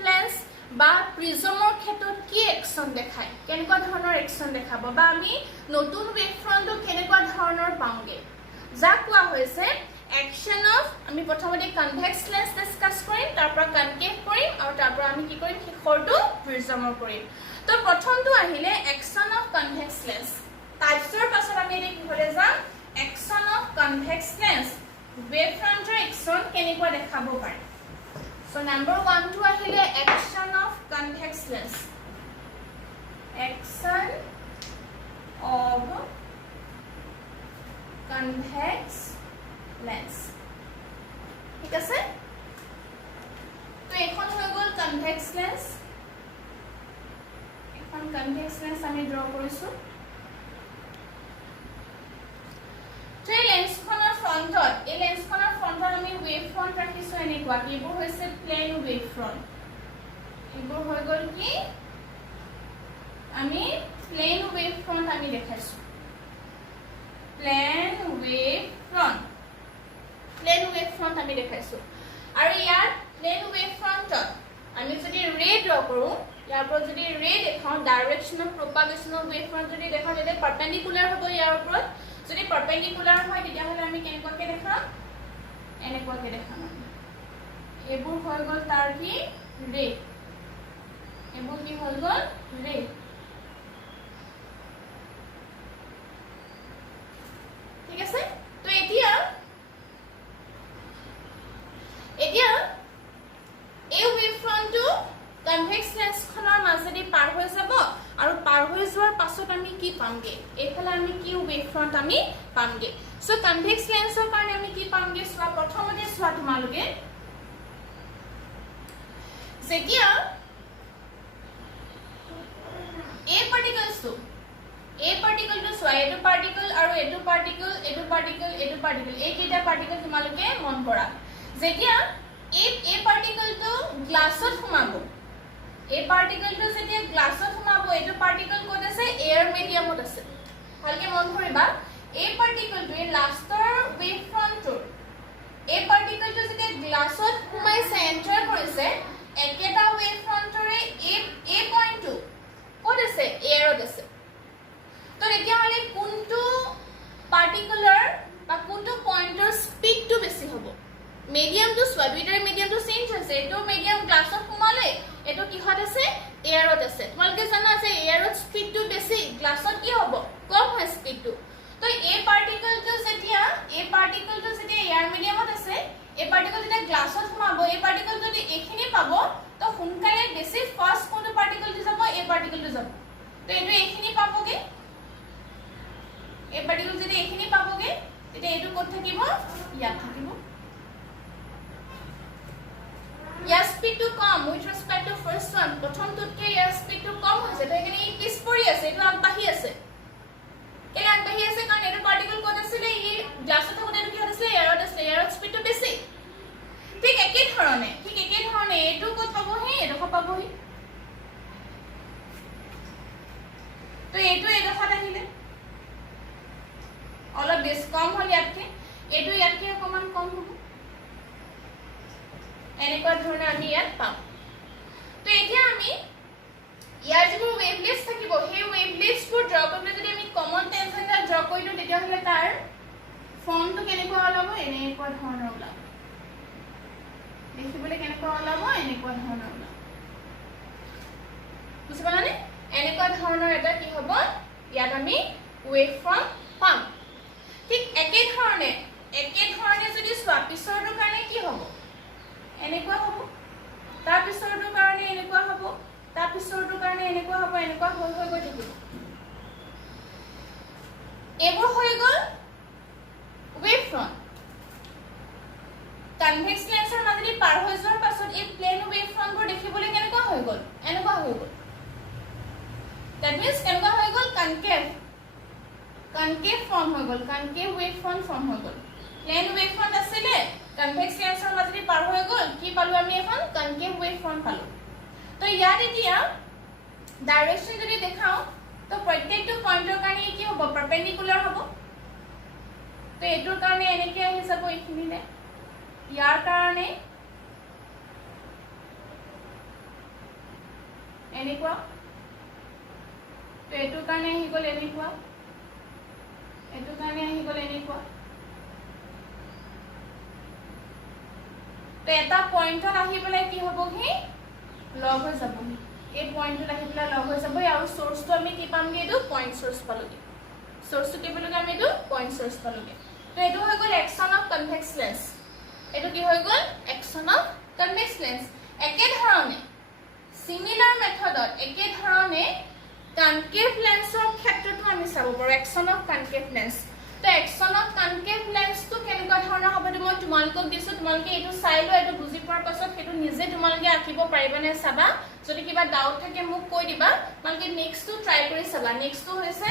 লেন্স বা প্ৰিজমৰ ক্ষেত্ৰত কি একশন দেখায় কেনেকুৱা ধৰণৰ একশন দেখাব বা আমি নতুন ৱেভফ্ৰন্টটো কেনেকুৱা ধৰণৰ পাওঁগে যা কোৱা হৈছে action of আমি প্ৰথমতে কনভেক্স লেন্স ডিসকাস কৰিম তাৰপৰা কনকেভ কৰিম আৰু তাৰপৰা আমি কি কৰিম শেষৰটো প্ৰিজমৰ কৰিম তো প্ৰথমটো আহিলে action of convex lens টাইপছৰ পাছত আমি কি কৰে যাম action of convex lens wavefrontor action কেনেকুৱা দেখাব পাৰে so number 1 টো আহিলে action of convex lens action of convex lens ঠিক আছে তো এখন হৈ গল কনভেক্স লেন্স আমি ড্ৰ কৰিছো তো এই লেন্সখনৰ ফ্ৰন্টত আমি ৱেভ ফ্ৰন্ট ৰাখিছো এনেকুৱা এইবোৰ হৈছে প্লেন ৱেভ ফ্ৰন্ট এইবোৰ হৈ গল কি আমি প্লেন ৱেভ ফ্ৰন্ট আমি দেখাইছো প্লেন ৱেভ ফ্ৰন্ট আমি দেখাইছো আৰু ইয়াৰ প্লেন ৱেভ ফ্ৰন্টত আমি যদি ৰে ড্ৰ কৰো ইয়াৰ পৰা যদি ৰে দেখাও direction of প্ৰপাগেশন of wave front যদি দেখাও তেতিয়া পাৰপেন্ডিকুলাৰ হ'ব ইয়াৰ ওপৰত যদি পাৰপেন্ডিকুলাৰ হয় তেতিয়া হলে আমি কেনেকুৱাকে দেখাম এনেকুৱাকে দেখাম এবোৰ হৈ গল তাৰ কি ৰে এবোৰ কি হৈ গল ৰে ঠিক আছে তো এতিয়া এই ৱেভফ্ৰন্টটো কনভেক্স লেন্সখনৰ মাজেদি পাৰ হৈ যাব আৰু পাৰ হৈ যোৱাৰ পাছত আমি কি পামগে এইফালে আমি কি ৱেভফ্ৰন্ট আমি পামগে সো কনভেক্স লেন্সৰ কাৰণে আমি কি পামগে সোৱা প্ৰথমতে সোৱা তোমালোকে যেতিয়া এই এই পাৰ্টিকলটো চোৱা এইটো পাৰ্টিকল আৰু এইটো পাৰ্টিকল এইটো পাৰ্টিকল এইটো পাৰ্টিকল এই কেইটা পাৰ্টিকল তোমালোকে মন কৰা যেতিয়া এই পাৰ্টিকলটো গ্লাছত সোমাব এই পাৰ্টিকলটো যেতিয়া গ্লাছত সোমাব এইটো পাৰ্টিকল ক'ত আছে এয়াৰ মিডিয়ামত আছে ভালকে মন কৰিবা এই পাৰ্টিকলটোৱে লাষ্টৰ ৱেভ ফ্ৰণ্টৰ এই পাৰ্টিকলটো যেতিয়া গ্লাছত সোমাইছে এন্টাৰ কৰিছে একেটা ৱেভ ফ্ৰণ্টৰে এই পইণ্টটো ক'ত আছে এয়াৰত আছে তো এতিয়া হলে কোনটো পাৰ্টিকুলাৰ বা কোনটো পইণ্টৰ স্পীডটো বেছি হ'ব মিডিয়ামটো সোৱা দুইটাৰ মিডিয়ামটো চেঞ্জ হৈছে এটো মিডিয়াম গ্লাছত সোমালে এটো কিহত আছে এয়াৰত আছে তোমালোকে জানা আছে এয়াৰত স্পীডটো বেছি গ্লাছত কি হ'ব কম হয় স্পীডটো তো এই পাৰ্টিকলটো যেতিয়া এয়াৰ মিডিয়ামত আছে এই পাৰ্টিকল যেতিয়া গ্লাছত সোমাব এই পাৰ্টিকল যদি এখিনি পাব তো সোনকালে বেছি ফাষ্ট কোনটো পাৰ্টিকলটো যাব এই পাৰ্টিকলটো যাব তো এটো এখিনি পাবগে এই পাৰ্টিকল যদি এখিনি পাবগে তেতিয়া এটো ক'ত থাকিব ইয়াত থাকিব ইয়াৰ স্পীডটো কম উইথ ৰেসপেক্ট টু ফাৰ্স্ট ওয়ান প্ৰথমটোতকে ইয়াৰ স্পীডটো কম হৈছে তো এখানে এই পিছ পৰি আছে এটো আগবাঢ়ি আছে কেলে আগবাঢ়ি আছে কাৰণ এটো পাৰ্টিকল ক'ত আছিল এই গ্লাছত থাকোতে এটো কি হৈছিল এয়াৰত আছিল এয়াৰত স্পীডটো বেছি ঠিক একে ধৰণে এটো ক'ত পাবহি এডোখৰ পাবহি তো এটো এডোখৰত আহিলে অলপ বেছ কম হ'ল ইয়াতকে এটো ইয়াতকে অকমান কম হ'ব এনেকুৱা ধৰণে আমি ইয়াত পাম তো এতিয়া আমি ইয়াৰ যিবোৰ ওয়েভলেটস থাকিব সেই ওয়েভলেটসবোৰ ড্ৰ কৰিবলৈ যদি আমি কমন টেনজেন্ট ড্ৰ কৰিলো তেতিয়া হলে তাৰ ফৰ্মটো কেনেকুৱা ওলাব এনেকুৱা ধৰণৰ ওলাব দেখিবলৈ কেনেকুৱা ওলাব এনেকুৱা ধৰণৰ ওলাব বুজি পালানে এনেকুৱা ধৰণৰ এটা কি হ'ব ইয়াত আমি ওয়েভ ফৰ্ম পাম ঠিক একে ধৰণে যদি সোৱা পিছৰটোৰ কাৰণে কি হ'ব এনেকুৱা হ'ব তাৰ পিছৰটোৰ কাৰণে এনেকুৱা হ'ব তাৰ পিছৰটোৰ কাৰণে এনেকুৱা হ'ব এনেকুৱা হৈ গৈ থাকিব এবোৰ হৈ গ'ল ৱেভ ফ্ৰণ্ট কনভেক্স লেন্সৰ মাজেদি পাৰ হৈ যোৱাৰ পাছত এই প্লেন ৱেভ ফ্ৰণ্টবোৰ দেখিবলৈ কেনেকুৱা হৈ গ'ল এনেকুৱা হৈ গ'ল দ্যাট মিন্স কেনেকুৱা হৈ গ'ল কনকেভ ফৰ্ম হৈ গ'ল কনকেভ ৱেভ ফ্ৰণ্ট ফৰ্ম হৈ গ'ল প্লেন ৱেভ ফ্ৰণ্ট আছিলে কনভেক্স লেন্সৰ মাজেদি পাৰ হৈ গ'ল কি পালো আমি এখন কনকেভ ৱেভ ফ্ৰণ্ট পালো তো ইয়াত এতিয়া ডাইৰেকশন যদি দেখাও তো প্ৰত্যেকটো পইণ্টৰ কাৰণে কি হ'ব পাৰপেন্ডিকুলাৰ হ'ব তো এটোৰ কাৰণে এনেকৈ আহি যাব এইখিনিলে ইয়াৰ কাৰণে এনেকুৱা তো এটোৰ কাৰণে আহি গ'ল এনেকুৱা এটোৰ কাৰণে আহি গ'ল এনেকুৱা তো এটা পইণ্টত আহি পেলাই কি হ'বহি লগ হৈ যাবহি এই পইণ্টত আহি পেলাই লগ হৈ যাবহি আৰু সোৰ্সটো আমি কি পামগে এইটো পইণ্ট সোৰ্স পালোগে সোৰ্সটো কি পালোগে আমি এইটো পইণ্ট সোৰ্স পালোগে তো এইটো হৈ গ'ল একশন অফ কনভেক্স লেন্স এইটো কি হৈ গ'ল একশন অফ কনভেক্স লেন্স একে ধৰণে সিমিলাৰ মেথডত একে ধৰণে কনকেভ লেন্সৰ ক্ষেত্ৰটো আমি চাব পাৰো একশন অফ কনকেভ লেন্স তো একশন অফ কনকেভ লেন্সটো কেনেকুৱা ধৰণৰ হ'ব মই তোমালোকক দিছো তোমালোকে এইটো চাই লোৱা এইটো বুজি পোৱাৰ পাছত সেইটো নিজে তোমালোকে আঁকিব পাৰিবানে চাবা যদি কিবা ডাউট থাকে মোক কৈ দিবা তোমালোকে নেক্সটটো ট্ৰাই কৰি চাবা নেক্সটটো হৈছে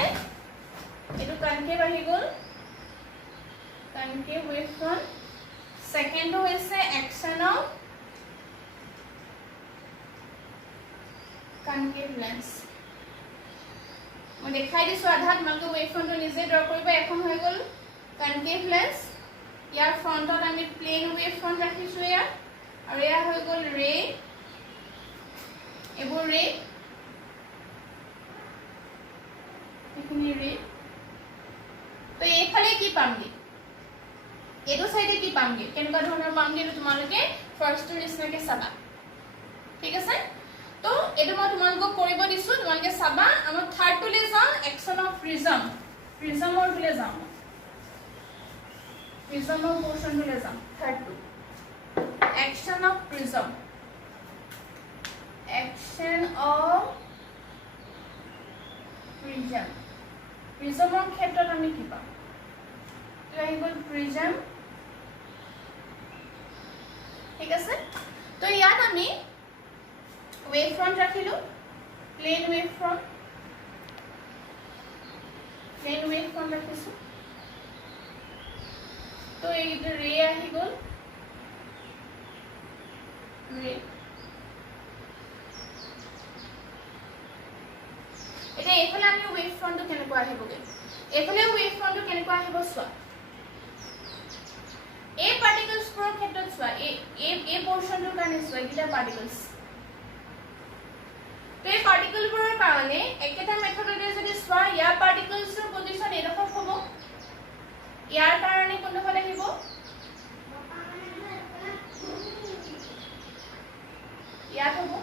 এইটো কনকেভ আহি গ'ল কনকেভ ৱেভ ফ্ৰণ্ট সেকেন্ডটো হৈছে একশন অফ কনকেভ লেন্স মই দেখাই দিছো আধা তোমালোকে ৱেভ ফ্ৰণ্টটো নিজে ড্ৰ কৰিবা এখন হৈ গ'ল কনকেভ লেন্স ইয়াৰ ফ্ৰণ্টত আমি প্লেন ৱেভ ফ্ৰণ্ট ৰাখিছো ইয়াৰ আৰু এয়া হৈ গ'ল ৰে এবোৰ ৰে এখিনি ৰে তো এইফালে কি পামগে এইটো সাইডে কি পামগে কেনেকুৱা ধৰণৰ পামগে তোমালোকে ফাৰ্ষ্টটো নিচিনাকে চাবা ঠিক আছে তো এটো মই তোমালোকক কৰিব দিছো তোমালোকে চাবা আমাৰ থাৰ্ড টুলে যাও একশন অফ প্ৰিজমৰ টুলে যাও প্ৰিজমৰ পোৰ্শন টুলে যাও third to action of prism প্ৰিজমৰ ক্ষেত্ৰত আমি কি পাম তো আহি গ'ল প্ৰিজম ঠিক আছে তো ইয়াত আমি ৱেভ ফ্ৰণ্ট ৰাখিলো plane wave front plane wave front ৰাখিছোঁ তো এইটো ৰে আহি গ'ল ৰে এটা এইফালে আমি ৱেভ ফ্ৰণ্টটো কেনেকুৱা আহিবগে এইফালে ৱেভ ফ্ৰণ্টটো কেনেকুৱা আহিব চোৱা এই পাৰ্টিকলছবোৰৰ ক্ষেত্ৰত চোৱা এই পোৰ্শনটোৰ কাৰণে চোৱা এইকেইটা পাৰ্টিকলছ তো এই পাৰ্টিকলবোৰৰ কাৰণে একেটা মেথডতে যদি চোৱা ইয়াৰ পাৰ্টিকলছৰ পজিশন এডোখৰ হ'ব ইয়াৰ কাৰণে কোনডোখৰ আহিব ইয়াত হ'ব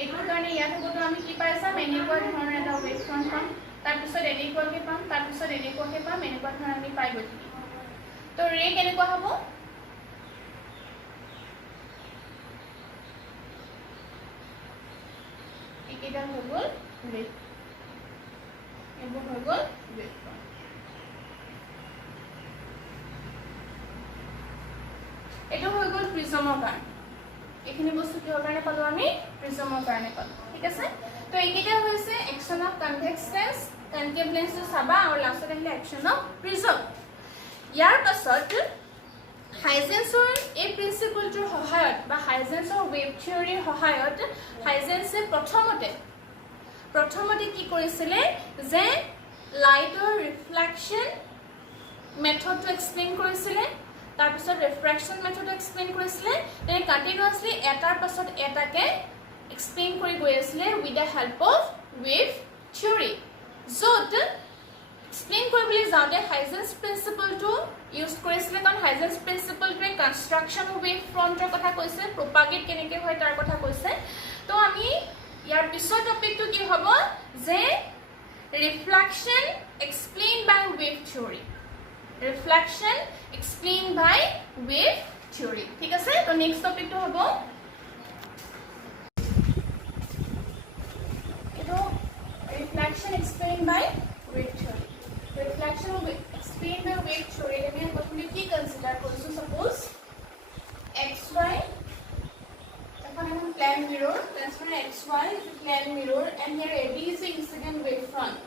এইটোৰ কাৰণে ইয়াত হ'বতো আমি কি পাই চাম এনেকুৱা ধৰণৰ এটা ৱেভ ফ্ৰণ্ট পাম তাৰপিছত এনেকুৱাকৈ পাম তাৰপিছত এনেকুৱাকৈ পাম এনেকুৱা ধৰণৰ আমি পাই গৈ থাকিম তো ৰে কেনেকুৱা হ'ব এইকেইটা হৈ গ'ল ৰে এইবোৰ হৈ গ'ল ৱেভ ফ্ৰণ্ট এইটো হৈ গ'ল প্ৰিজমৰ কাৰণে এইখিনি বস্তু কিহৰ কাৰণে পালো আমি প্ৰিজমৰ কাৰণে পালো ঠিক আছে তো এইকেইটা হৈছে action of convex lens concave লেন্সটো চাবা আৰু লাষ্টত আহিলে একচন অফ প্ৰিজম ইয়াৰ পাছত হাইজেন্সৰ এই প্ৰিন্সিপলটোৰ সহায়ত বা হাইজেন্সৰ ৱেভ থিওৰিৰ সহায়ত হাইজেন্সে প্ৰথমতে কি কৰিছিলে যে লাইটৰ ৰিফ্লেকশ্যন মেথডটো এক্সপ্লেইন কৰিছিলে তাৰপিছত ৰিফ্ৰেকশ্যন মেথডটো এক্সপ্লেইন কৰিছিলে তে কন্টিনিউয়াছলি এটাৰ পাছত এটাকে এক্সপ্লেইন কৰি গৈ আছিলে with the help of wave theory য'ত এক্সপ্লেইন কৰিবলৈ যাওঁতে হাইজেন্স প্ৰিন্সিপলটো ইউজ কৰিছিলে কাৰণ হাইজেন্স প্ৰিন্সিপলটোৱে কনষ্ট্ৰাকশ্যন অফ ৱেভ ফ্ৰণ্টৰ কথা কৈছে প্ৰপাগেট কেনেকৈ হয় তাৰ কথা কৈছে তো আমি ইয়াৰ পিছৰ টপিকটো কি হ'ব যে reflection explain by wave theory reflection explained by wave theory ঠিক আছে তো নেক্সট টপিকটো হ'ব এটো reflection explained by wave theory reflection explained by wave theory আমি প্ৰথমে কি কনসিডাৰ কৰিছো সাপোজ xy এখন plane mirror transfer xy is a plane mirror and here AB is the incident wave front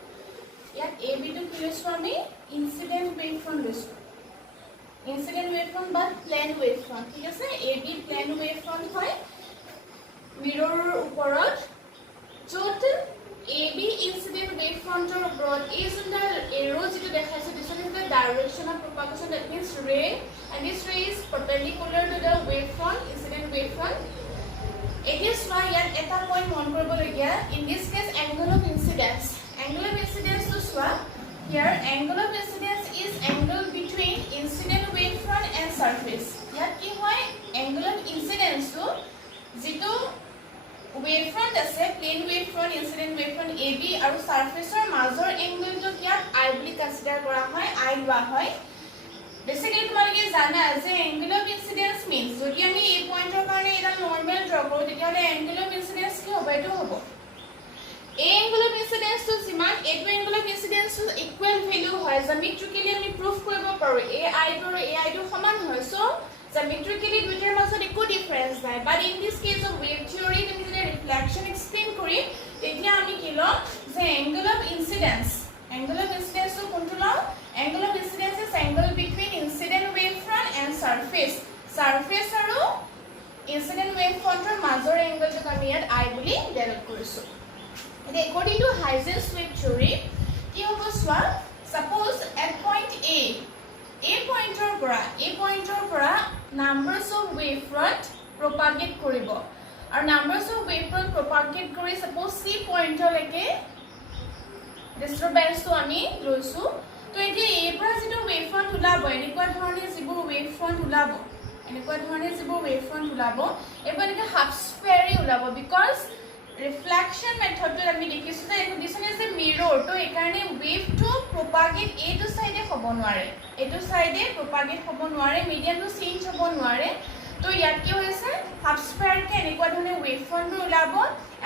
ইয়াত AB টো কি লৈছো আমি ইনসিডেন্ট ৱেভ ফ্ৰণ্ট লৈছো ইনসিডেন্ট ৱেভ ফ্ৰণ্ট বা প্লেন ৱেভ ফ্ৰণ্ট ঠিক আছে AB প্লেন ৱেভ ফ্ৰণ্ট হয় মিৰৰৰ ওপৰত য'ত AB ইনসিডেন্ট ৱেভ ফ্ৰণ্টৰ ওপৰত এই যোনডাল এৰো যেটো দেখাইছে this is the direction of propagation that means ray and this ray is perpendicular to the wave front incident wave front এতিয়া চোৱা ইয়াত এটা পইণ্ট মন কৰিবলগীয়া in this case angle of incidence to swa here angle of incidence is angle between incident wave front and surface yat ki hoy angle of incidence to jito wave front ase plane wave front incident wave front AB aru surface or major angle to kya I boli consider kora hoy I lwa hoy basically তোমালোকে জানা যে angle of incidence means যদি আমি এই পয়েন্টৰ কাৰণে এটা নৰমাল draw কৰো তেতিয়ালে angle of incidence কি হ'ব এটো হ'ব angle of incidence to siman eto angle of incidence to equal value hoy geometrically ami proof koribo paru ai to saman hoy so geometrically duitar majot ekko difference nai but in this case of wave theory tumi jodi reflection explain kori etia ami kilo je angle of incidence to kontu law angle of incidence is angle between incident wave front and surface aru incident wave front or major angle to ami yat I boli derive korisu according to Huygens wave theory কি হ'ব সোৱা suppose at point A pointer পৰা numbers of wave front propagate কৰিব আৰু numbers of wave front propagate কৰি suppose C pointer লৈকে disturbance to আমি লৈছো তো এতিয়া A পৰা যেটো wave front ওলাব এনেকুৱা ধৰণে যিবোৰ wave front ওলাব এবাৰ এনেকৈ half sphere ওলাব because reflection method to আমি দেখিছো যে এটো দিছন ইজ এ মিৰৰ তো এই কাৰণে ওয়েভ টু প্ৰপাগেট এটো সাইডে হ'ব নোৱাৰে মিডিয়ামটো চেঞ্জ হ'ব নোৱাৰে তো ইয়াত কি হৈছে হাফ স্পেয়াৰ কে এনেকুৱা ধৰণে ওয়েভ ফ্ৰণ্ট ওলাব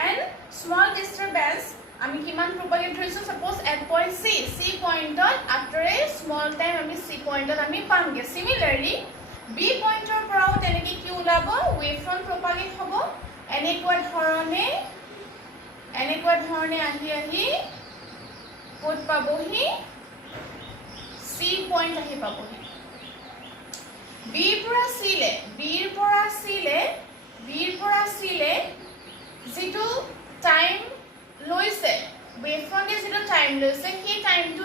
এন্ড স্মল ডিস্টাৰবেন্স আমি কিমান প্ৰপাগেট কৰিছো সাপোজ এট পইণ্ট C পইণ্টত আফটাৰ এ স্মল টাইম আমি C পইণ্টত আমি পামগে সিমিলাৰলি B পইণ্টৰ পৰাও তেনেকৈ কি ওলাব ওয়েভ ফ্ৰণ্ট প্ৰপাগেট হ'ব এনেকুৱা ধৰণে আহি ক'ত পাবহি C point আহি পাবহি B পৰা C লে যেটো টাইম লৈছে wavefront যেটো টাইম লৈছে সেই টাইমটো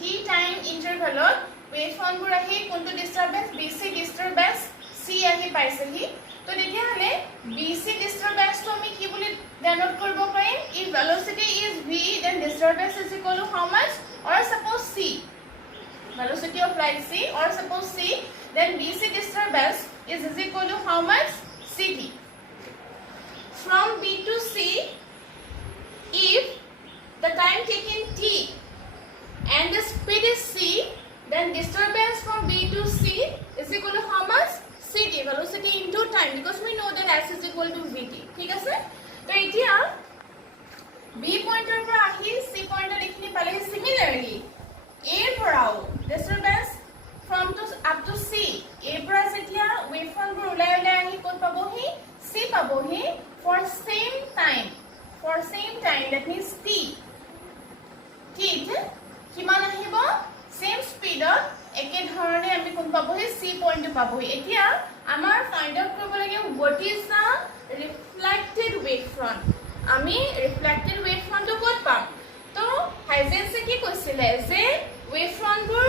t টাইম ইন্টাৰভেলত wavefront বোৰ আহি কোনটো ডিস্টাৰবেন্স BC ডিস্টাৰবেন্স C আহি পাইছেহি তো তেতিয়া হলে BC disturbance to আমি কি বুলি denote কৰিব পাৰিম if velocity is v then disturbance is equal to how much or suppose c velocity of light c or suppose c then BC disturbance is equal to how much ct from B to C if the time taken t and the speed is c then disturbance from B to C is equal to how much ct velocity into time because we know that s is equal to vt ঠিক আছে তো এতিয়া b পয়েন্টৰ পৰা আহি c পয়েন্টত এখিনি পালে similarly a পৰাও disturbance from to up to c a পৰা যেতিয়া wavefront বোৰ ওলাই আহি ক'ত পাবহি c পাবহি for same time that means t কিমান আহিব same speedত একে ধৰণে আমি কোন পাবহি c পয়েন্ট পাবহি এতিয়া আমাৰ ফাইন্ড আউট কৰিব লাগে what is the reflected wavefront আমি reflected wavefront টো ক'ত পাম তো হাইজেনছে কি কৈছিলে যে wavefront বোৰ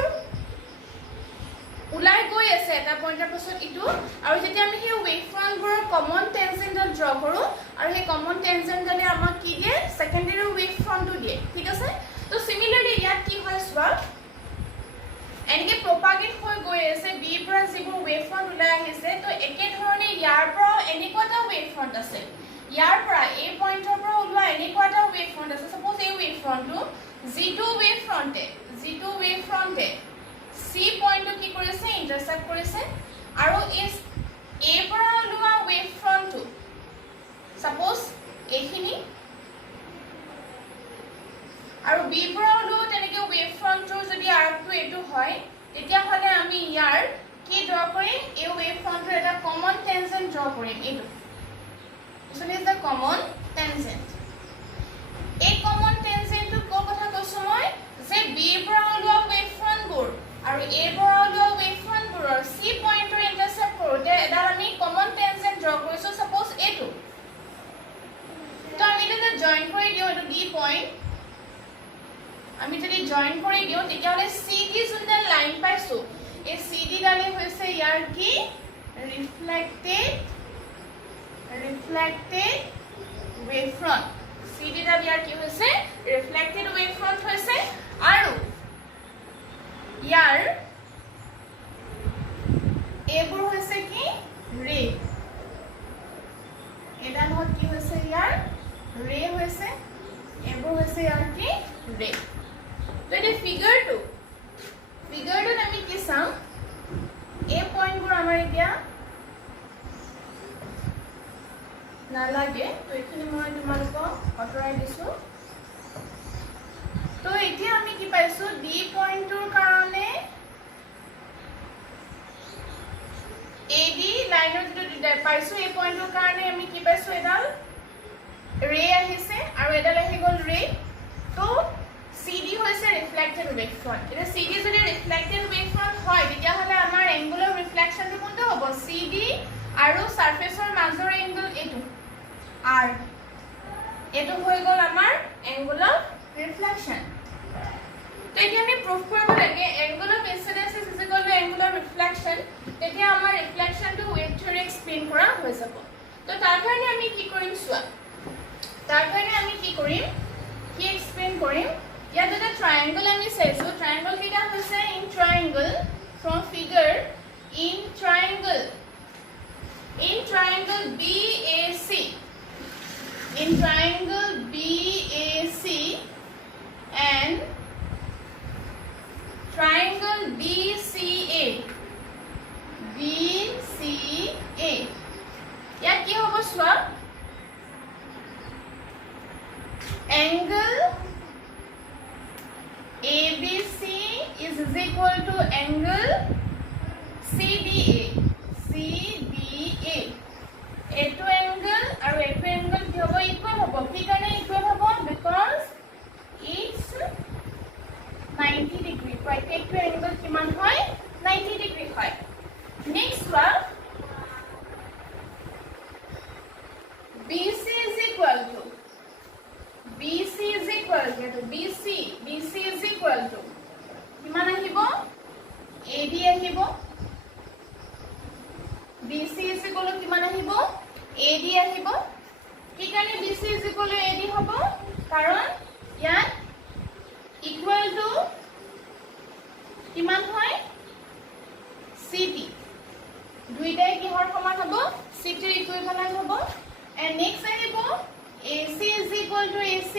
উলাই গৈ আছে এটা পয়েন্টৰ পাছত ইটো আৰু যেতিয়া আমি সেই wavefront বোৰৰ কমন টেনজেন্ট ড্ৰ কৰো আৰু সেই কমন টেনজেন্ট গলে আমাক কি দিয়ে সেকেন্ডাৰী wavefront টো দিয়ে ঠিক আছে তো সিমিলাৰলি ইয়াত কি হয় সোৱা এনেকে প্ৰপাগেট হৈ গৈ আছে বি পৰা যিবোৰ wavefront ওলাই আহিছে তো একে ধৰণে ইয়াৰ পৰা এনেকুৱা এটা wavefront আছে ইয়াৰ পৰা এই পইণ্টৰ পৰা ওলোৱা এনেকুৱা এটা wavefront আছে suppose এই wavefront টো যিটো wavefront c পইণ্ট কি কৰিছে ইন্টাৰসেক্ট কৰিছে আৰু এই a পৰা ওলোৱা wavefront টো suppose এইখিনি আৰু b পৰা ওলোৱা তেনেকে wavefront ৰ যদি আৰ্কটো এটো হয় তেতিয়া হলে আমি ইয়াৰ কি ড্ৰ কৰিম এই wavefront ৰ এটা কমন টেনজেন্ট ড্ৰ কৰিম এটো so this is the common tangent এই কমন টেনজেন্ট টো কোন কথা কৈছো মই যে b পৰা ওলোৱা wavefront বোৰ আৰু a পৰা ওলোৱা wavefront বোৰৰ c পইণ্টৰ ইন্টাৰসেক্ট কৰোতে এটা আমি কমন টেনজেন্ট ড্ৰ কৰিছো suppose এটো তো আমি এটা জয়েন কৰি দিও এটো d পইণ্ট আমি যদি জয়েন কৰি দিও তেতিয়া হলে CD যোনটা লাইন পাইছো এই CD ডালে হৈছে ইয়াৰ কি reflected wavefront CD ডাল ইয়াৰ কি হৈছে reflected wavefront হৈছে আৰু ইয়াৰ এবোৰ হৈছে কি ৰে এটা নহত কি হৈছে ইয়াৰ ৰে হৈছে এবোৰ হৈছে ইয়াৰ কি ৰে তো এই ফিগাৰটো আমি কি চাম এই পয়েন্টবোৰ আমাৰ এতিয়া নালাগে তো এখিনি মই তোমালোকক অতৰাই দিছো তো এতিয়া আমি কি পাইছো ডি পয়েন্টৰ কাৰণে AD লাইনৰ যেটো পাইছো এই পয়েন্টৰ কাৰণে আমি কি পাইছো এডাল ৰে আহিছে আৰু এডাল আহি গল ৰে তো CD হৈছে ৰিফ্লেক্টেড wavefront এটা CD যদি ৰিফ্লেক্টেড wavefront হয় তেতিয়া হলে আমাৰ এংগুলাৰ ৰিফ্লেকশনটো কোনটো হ'ব CD আৰু সাৰফেসৰ মাজৰ এংগল এটো R এটো হৈ গল আমাৰ এংগুলাৰ ৰিফ্লেকশন তো এতিয়া আমি প্ৰুফ কৰিব লাগে angle of incidence is equal to angular reflection তেতিয়া আমাৰ ৰিফ্লেকশনটো ওয়েভ থিওৰি এক্সপ্লেইন কৰা হৈ যাব তো তাৰ কাৰণে আমি কি কৰিম সোৱা তাৰ কাৰণে আমি কি কৰিম কি এক্সপ্লেইন কৰিম ইয়াত এটা ট্ৰায়াঙ্গল আমি চাইছো ট্ৰায়াঙ্গল কিটা হৈছে in ট্ৰায়াঙ্গল from figure in ট্ৰায়াঙ্গল BAC in triangle BAC and triangle BCA ইয়াত কি হ'ব সোৱা angle ABC is equal to angle CDA এটো angle আৰু এটো angle কি হ'ব ইকুয়াল হ'ব কি কাৰণে ইকুয়াল হ'ব because it's 90 degree প্ৰত্যেকটো angle equal to BC is equal to কিমান আহিব AD আহিব BC is equal to কিমান আহিব AD আহিব কি কাৰণে BC is equal to AD হ'ব কাৰণ ইয়াত equal to কিমান হয় CT দুইটাই কিহৰ সমান হ'ব CT ৰ ইকুইভ্যালেন্ট হ'ব and next আহিব AC is equal to AC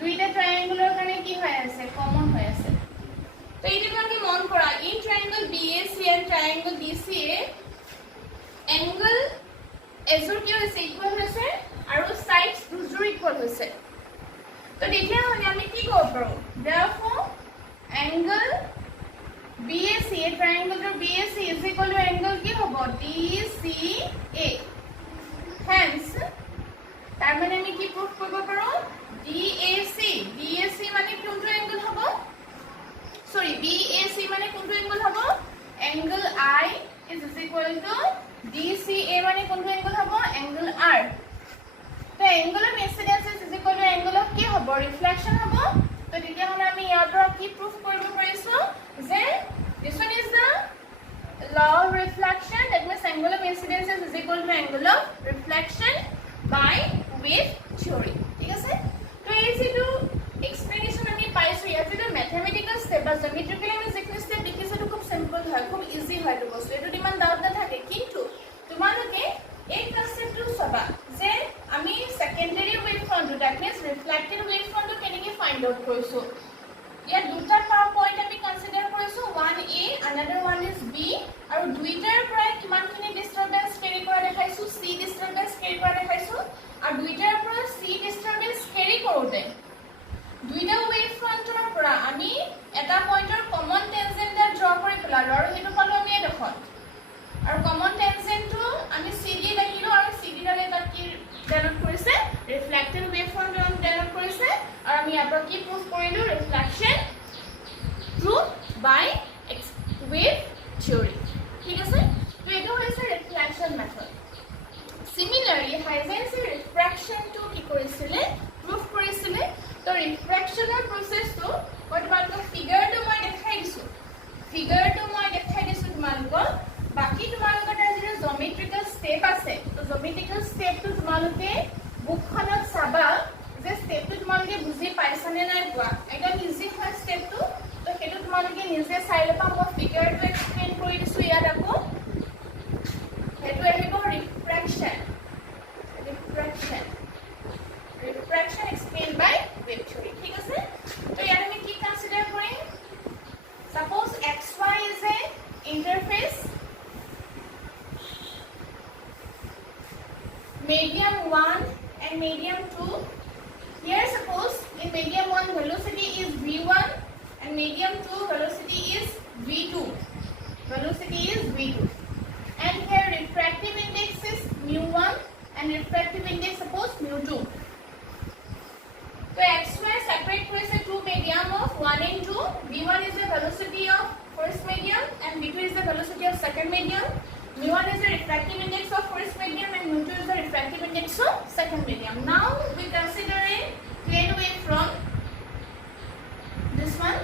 দুইটা ট্রায়াঙ্গুলার কাৰণে কি হৈ আছে কমন হৈ আছে তো এই তোমাকে মন কৰা in ট্ৰায়াঙ্গল BAC and triangle DCA angle Azure কি হৈছে ইকুয়াল হৈছে আৰু সাইডস দুজুৰ ইকুয়াল হৈছে তো তেতিয়া হলে আমি কি কৰিব পাৰো therefore angle BAC triangle BAC is equal to angle কি হ'ব DCA hence তাৰ মানে আমি কি প্ৰুফ কৰিব পাৰো DAC মানে কোনটো angle হ'ব sorry BAC মানে কোনটো angle হ'ব angle I is equal to DCA মানে কোনটো angle হ'ব angle R তো angle of incidence is equal to angle of কি হ'ব reflection হ'ব তো তেতিয়া হলে আমি ইয়াৰ পৰা কি প্ৰুফ কৰিব পাৰিছো যে this one is the law of reflection that means angle of incidence is equal to angle of reflection by wave theory ঠিক আছে তো এই যেটো এক্সপ্লেনেশন আমি পাইছো ইয়াত যেটো ম্যাথমেটিক্যাল স্টেপ বা জ্যামিট্রিক্যাল আমি যেটো স্টেপ দেখিছো তো খুব সিম্পল হয় খুব ইজি হয় তো বস্তু এটো ইমান ডাউট না থাকে কিন্তু তোমালোকে এই কনসেপ্টটো সবা যে আমি secondary wave front that means reflected wave front কেনেকৈ ফাইন্ড আউট কৰিছো ইয়াত দুটা পাওয়াৰ পয়েন্ট আমি কনসিডাৰ কৰিছো one A another one is B আৰু দুইটাৰ পৰা কিমানখিনি ডিস্টাৰবেন্স ক্যাৰি কৰা দেখাইছো C ডিস্টাৰবেন্স ক্যাৰি কৰা দেখাইছো আৰু দুইটাৰ পৰা C ডিস্টাৰবেন্স ক্যাৰি কৰোতে দুইটা ওয়েভ ফ্ৰন্টৰ পৰা আমি এটা পয়েন্টৰ কমন টেনজেন্ট ড্ৰ কৰি পেলালো আৰু হেতু পালো আমি এডখত আৰু কমন টেনজেন্টটো আমি CD দেখিলো আৰু CD দালে তাত কি ডেনোট কৰিছে ৰিফ্লেক্টেড ওয়েভ ফ্ৰন্ট ডেনোট কৰিছে আৰু আমি ইয়াৰ পৰা কি প্ৰুফ কৰিলো ৰিফ্লেকশন ট্ৰু বাই wave theory ঠিক আছে তো এটা হৈছে ৰিফ্লেকশন মেথড সিমিলাৰলি হাইজেন্সে ৰিফ্ৰ্যাকশনটো কি কৰিছিলে প্ৰুফ কৰিছিলে তো ৰিফ্ৰ্যাকশনৰ প্ৰসেসটো মই তোমালোকক ফিগাৰটো মই দেখাই দিছো তোমালোকক বাকি তোমালোকৰ তাৰ যে জিওমেট্ৰিক্যাল স্টেপ আছে তো জিওমেট্ৰিক্যাল স্টেপটো তোমালোকে বুকখনত চাবা যে স্টেপটো তোমালোকে বুজি পাইছানে নাই পোৱা একদম ইজি হয় স্টেপটো তো হেতু তোমালোকে নিজে চাই লবা মই ফিগাৰটো এক্সপ্লেইন কৰি দিছো ইয়াত আকৌ হেতু আহিব ৰিফ্ৰ্যাকশন এক্সপ্লেইন বাই ওয়েভ থিওৰি ঠিক আছে তো ইয়াত আমি কি কনসিডাৰ কৰিম suppose xy is a interface medium 1 and medium 2 here suppose in medium 1 velocity is v1 and medium 2 velocity is v2 and here refractive index is mu1 and refractive index suppose mu2 so xy separate কৰিছে two medium of 1 and 2 v1 is the velocity of first medium and v2 is the velocity of second medium mu1 is the refractive index of first medium and mu2 is the refractive index of second medium now we consider a plane wave from this one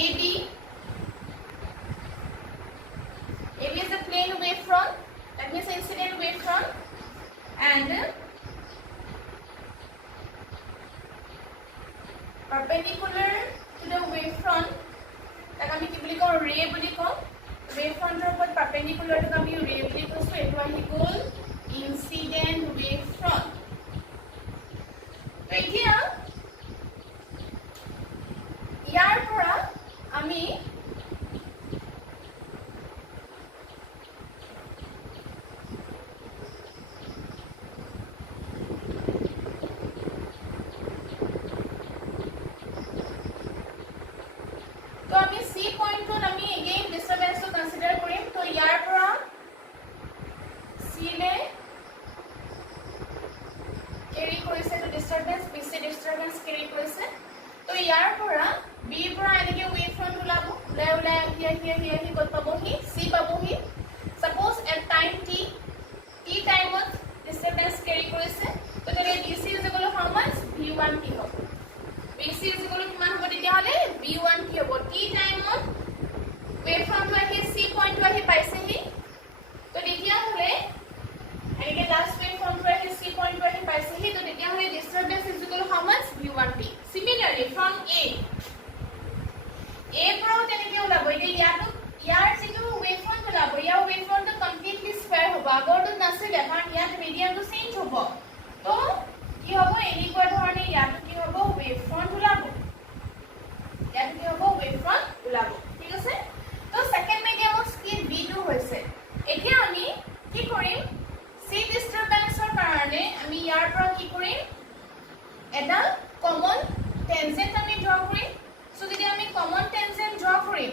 AB is the plane wave front that means incident wave front and perpendicular to the wave front tak ami ki boli ko ray boli ko wave front er upor perpendicular to ami ray boli koisu etu ahi gol incident wave front to etia ইয়াৰ পৰা আমি তো আমি সি পয়েন্টত আমি again ডিস্টাৰবেন্সটো consider কৰিম তো ইয়াৰ পৰা সি লে carry কৰিছে তো ডিস্টাৰবেন্স বিসি ডিস্টাৰবেন্স কেৰি কৰিছে তো ইয়াৰ পৰা বি পৰা এনেকে ওয়েভ ফ্রন্ট ওলাব ওলাই হিয়া কত পাবহি সি পাবহি সাপোজ এট টাইম টি টাইমত ডিস্টারবেন্স কেৰি কৰিছে তো তেনে DC is equal two how mass 1p. Similarly, from A পৰাও তেনেকৈ ওলাব এতিয়া ইয়াৰ যিটো ৱেভফ্ৰণ্ট ওলাব ইয়াৰ ৱেভফ্ৰণ্টটো কমপ্লিটলি স্কয়াৰ হ'ব আগৰটো নাছিলে কাৰণ ইয়াত ৰেডিয়ানটো চেঞ্জ হ'ব তো কি হ'ব এনেকুৱা ধৰণে ইয়াত কি হ'ব ৱেভফ্ৰণ্ট ওলাব ইয়াত কি হ'ব ৱেভফ্ৰণ্ট ওলাব ঠিক আছে তো সেকেন্ড মিডিয়ামৰ স্পীড v2 হৈছে এতিয়া আমি কি কৰিম সি ডিস্টাৰবেন্সৰ কাৰণে আমি ইয়াৰ পৰা কি কৰিম এটা কমন টেনজেন্ট আমি ড্ৰ কৰিম সো যদি আমি কমন টেনজেন্ট ড্ৰ কৰিম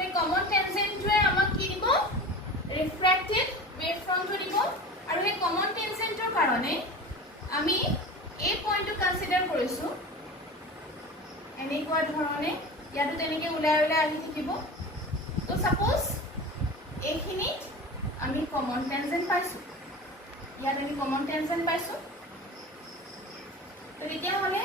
এই কমন টেনজেন্টটোৱে আমাক কি দিব ৰিফ্ৰেক্টেড ৱেভফ্ৰণ্টটো দিব আৰু এই কমন টেনজেন্টৰ কাৰণে আমি এই পইণ্টটো কনসিডাৰ কৰিছো এনেকুৱা ধৰণে ইয়াতো তেনেকৈ ওলাই আহি থাকিব তো সাপোজ এইখিনিত আমি কমন টেনজেন্ট পাইছো ইয়াত আমি কমন টেনজেন্ট পাইছো তো এতিয়া হলে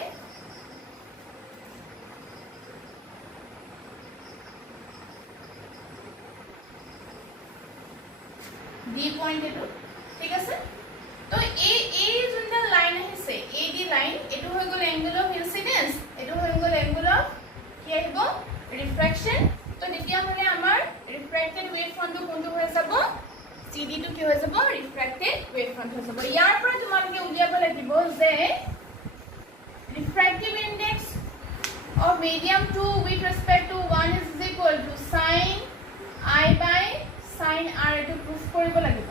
ডি পয়েন্ট এটো ঠিক আছে তো এই যোনটা লাইন আহিছে এ ডি লাইন এটো হৈ গল এংগল অফ ইনসিডেন্স এটো হৈ গল এংগল অফ কি আহিব রিফ্রাকশন তো তেতিয়া হলে আমাৰ রিফ্রাক্টেড ওয়েভফ্রন্টটো কোনটো হৈ যাব CD টো কি হৈ যাব রিফ্রাক্টেড ওয়েভফ্রন্ট হৈ যাব ইয়াৰ পৰা তোমালোকে উলিয়াব লাগিব যে refractive index of medium 2 with respect to 1 is equal to sin I by sin r to proof কৰিব লাগিব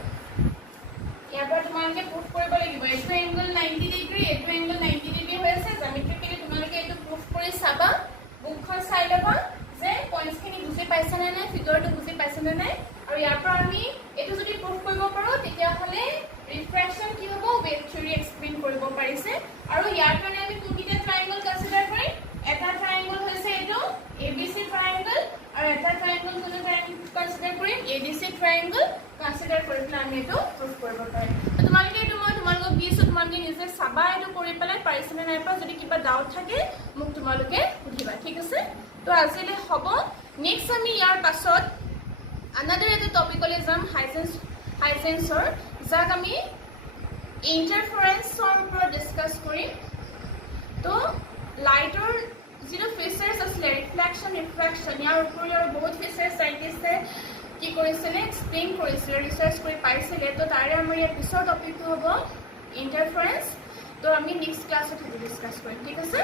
ইয়াৰ পৰা তোমালোকে proof কৰিব লাগিব এটো এংগল 90 ডিগ্ৰী এটো এংগল 90 ডিগ্ৰী হৈ আছে জ্যামিতিক্যালি তোমালোকে এটো proof কৰি চাবা বুকখন চাই লবা যে পইণ্টছখিনি বুজি পাইছা নে নাই ফিগাৰটো বুজি পাইছা নে নাই আৰু ইয়াৰ পৰা আমি এটো যদি proof কৰিব পাৰো তেতিয়া হলে ৰিফ্ৰাকশন কি হ'ব ওয়েভ থিওৰি এক্সপ্লেইন কৰিব পাৰিছে আৰু ইয়াৰ কাৰণে আমি কোনটা ট্ৰায়াঙ্গল কনসিডাৰ কৰিম এটা ট্ৰায়াঙ্গল হৈছে এটো ABC ট্ৰায়াঙ্গল আৰু এটা ট্ৰায়াঙ্গল কোনটো কনসিডাৰ কৰিম ADC ট্ৰায়াঙ্গল কনসিডাৰ কৰি পেলাই আমি এটো প্ৰুফ কৰিব পাৰিম তো তোমালোকে এটো মই তোমালোকক দিছো তোমালোকে নিজে চাবা এটো কৰি পেলাই পাৰিছনে নাই পা যদি কিবা ডাউট থাকে মোক তোমালোকে সুধিবা ঠিক আছে তো আজিলে হ'ব নেক্সট আমি ইয়াৰ পাছত another এটা টপিকলে যাম হাইসেন্সৰ যাক আমি ইন্টাৰফাৰেন্সৰ ওপৰত ডিসকাস কৰিম তো লাইটৰ যিটো ফিচাৰ্স আছে ৰিফ্লেকশন ৰিফ্ৰেকশন ইয়াৰ ওপৰত আৰু বহুত ফিচাৰ্স সাইন্টিষ্টে কি কৰিছিলে এক্সপ্লেইন কৰিছিলে ৰিসাৰ্চ কৰি পাইছিলে তো তাৰে আমাৰ ইয়াৰ পিছৰ টপিকটো হ'ব ইন্টাৰফাৰেন্স তো আমি নেক্সট ক্লাছত ডিসকাস কৰিম ঠিক আছে